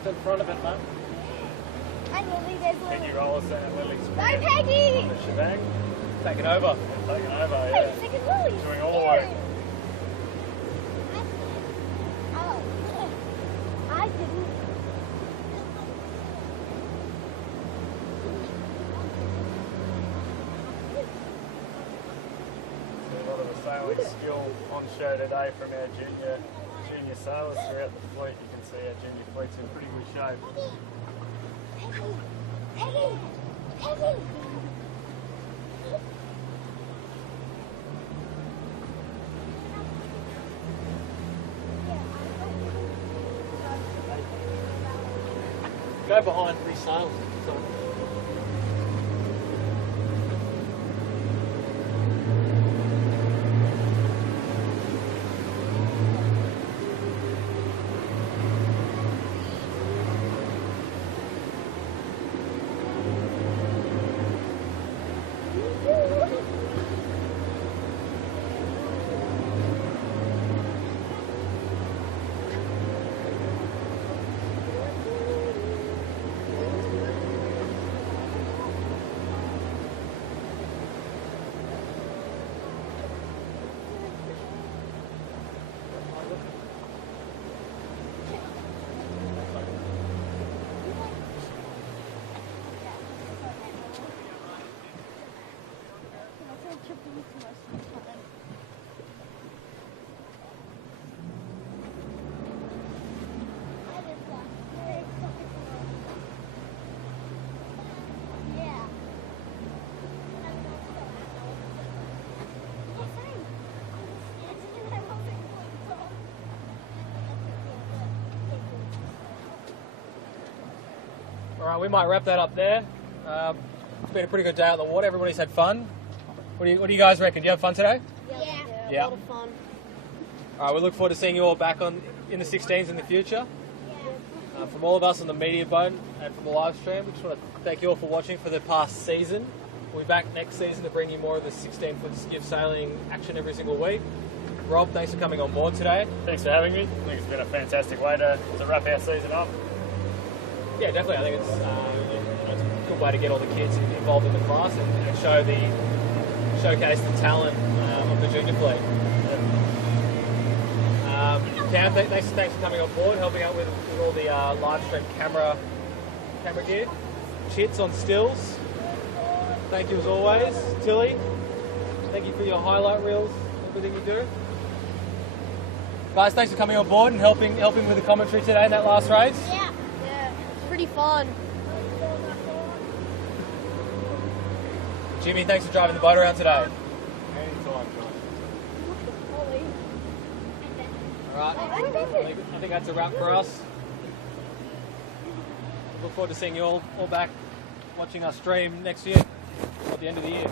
to the front of it, mate. And Lily, there's Can Lily. you roll us and Lily's Go, Peggy! the shebang? Taking over. Taking over, Wait, yeah. second Lily. Doing all the work. Oh, I didn't. A lot of the sailing skill on show today from our junior sailors throughout the fleet. You can see our junior fleet's in pretty good shape. Peggy! Peggy! Go behind, resail. Sorry. All right, we might wrap that up there. It's been a pretty good day out on the water. Everybody's had fun. What do you guys reckon? Do you have fun today? Yeah, a lot of fun. All right, we look forward to seeing you all back in the 16s in the future. From all of us on the media boat and from the live stream, we just want to thank you all for watching for the past season. We'll be back next season to bring you more of the 16-foot skiff sailing action every single week. Rob, thanks for coming on board today. Thanks for having me. I think it's been a fantastic way to wrap our season up. Yeah, definitely. I think it's a good way to get all the kids involved in the class and showcase the talent of the junior fleet. Cam, thanks for coming on board, helping out with all the live stream camera gear. Chits on stills. Thank you as always. Tilly, thank you for your highlight reels, everything you do. Guys, thanks for coming on board and helping with the commentary today in that last race. Yeah, it's pretty fun. Jimmy, thanks for driving the boat around today. Anytime, John. Alright, I think that's a wrap for us. Look forward to seeing you all back watching us stream next year, at the end of the year.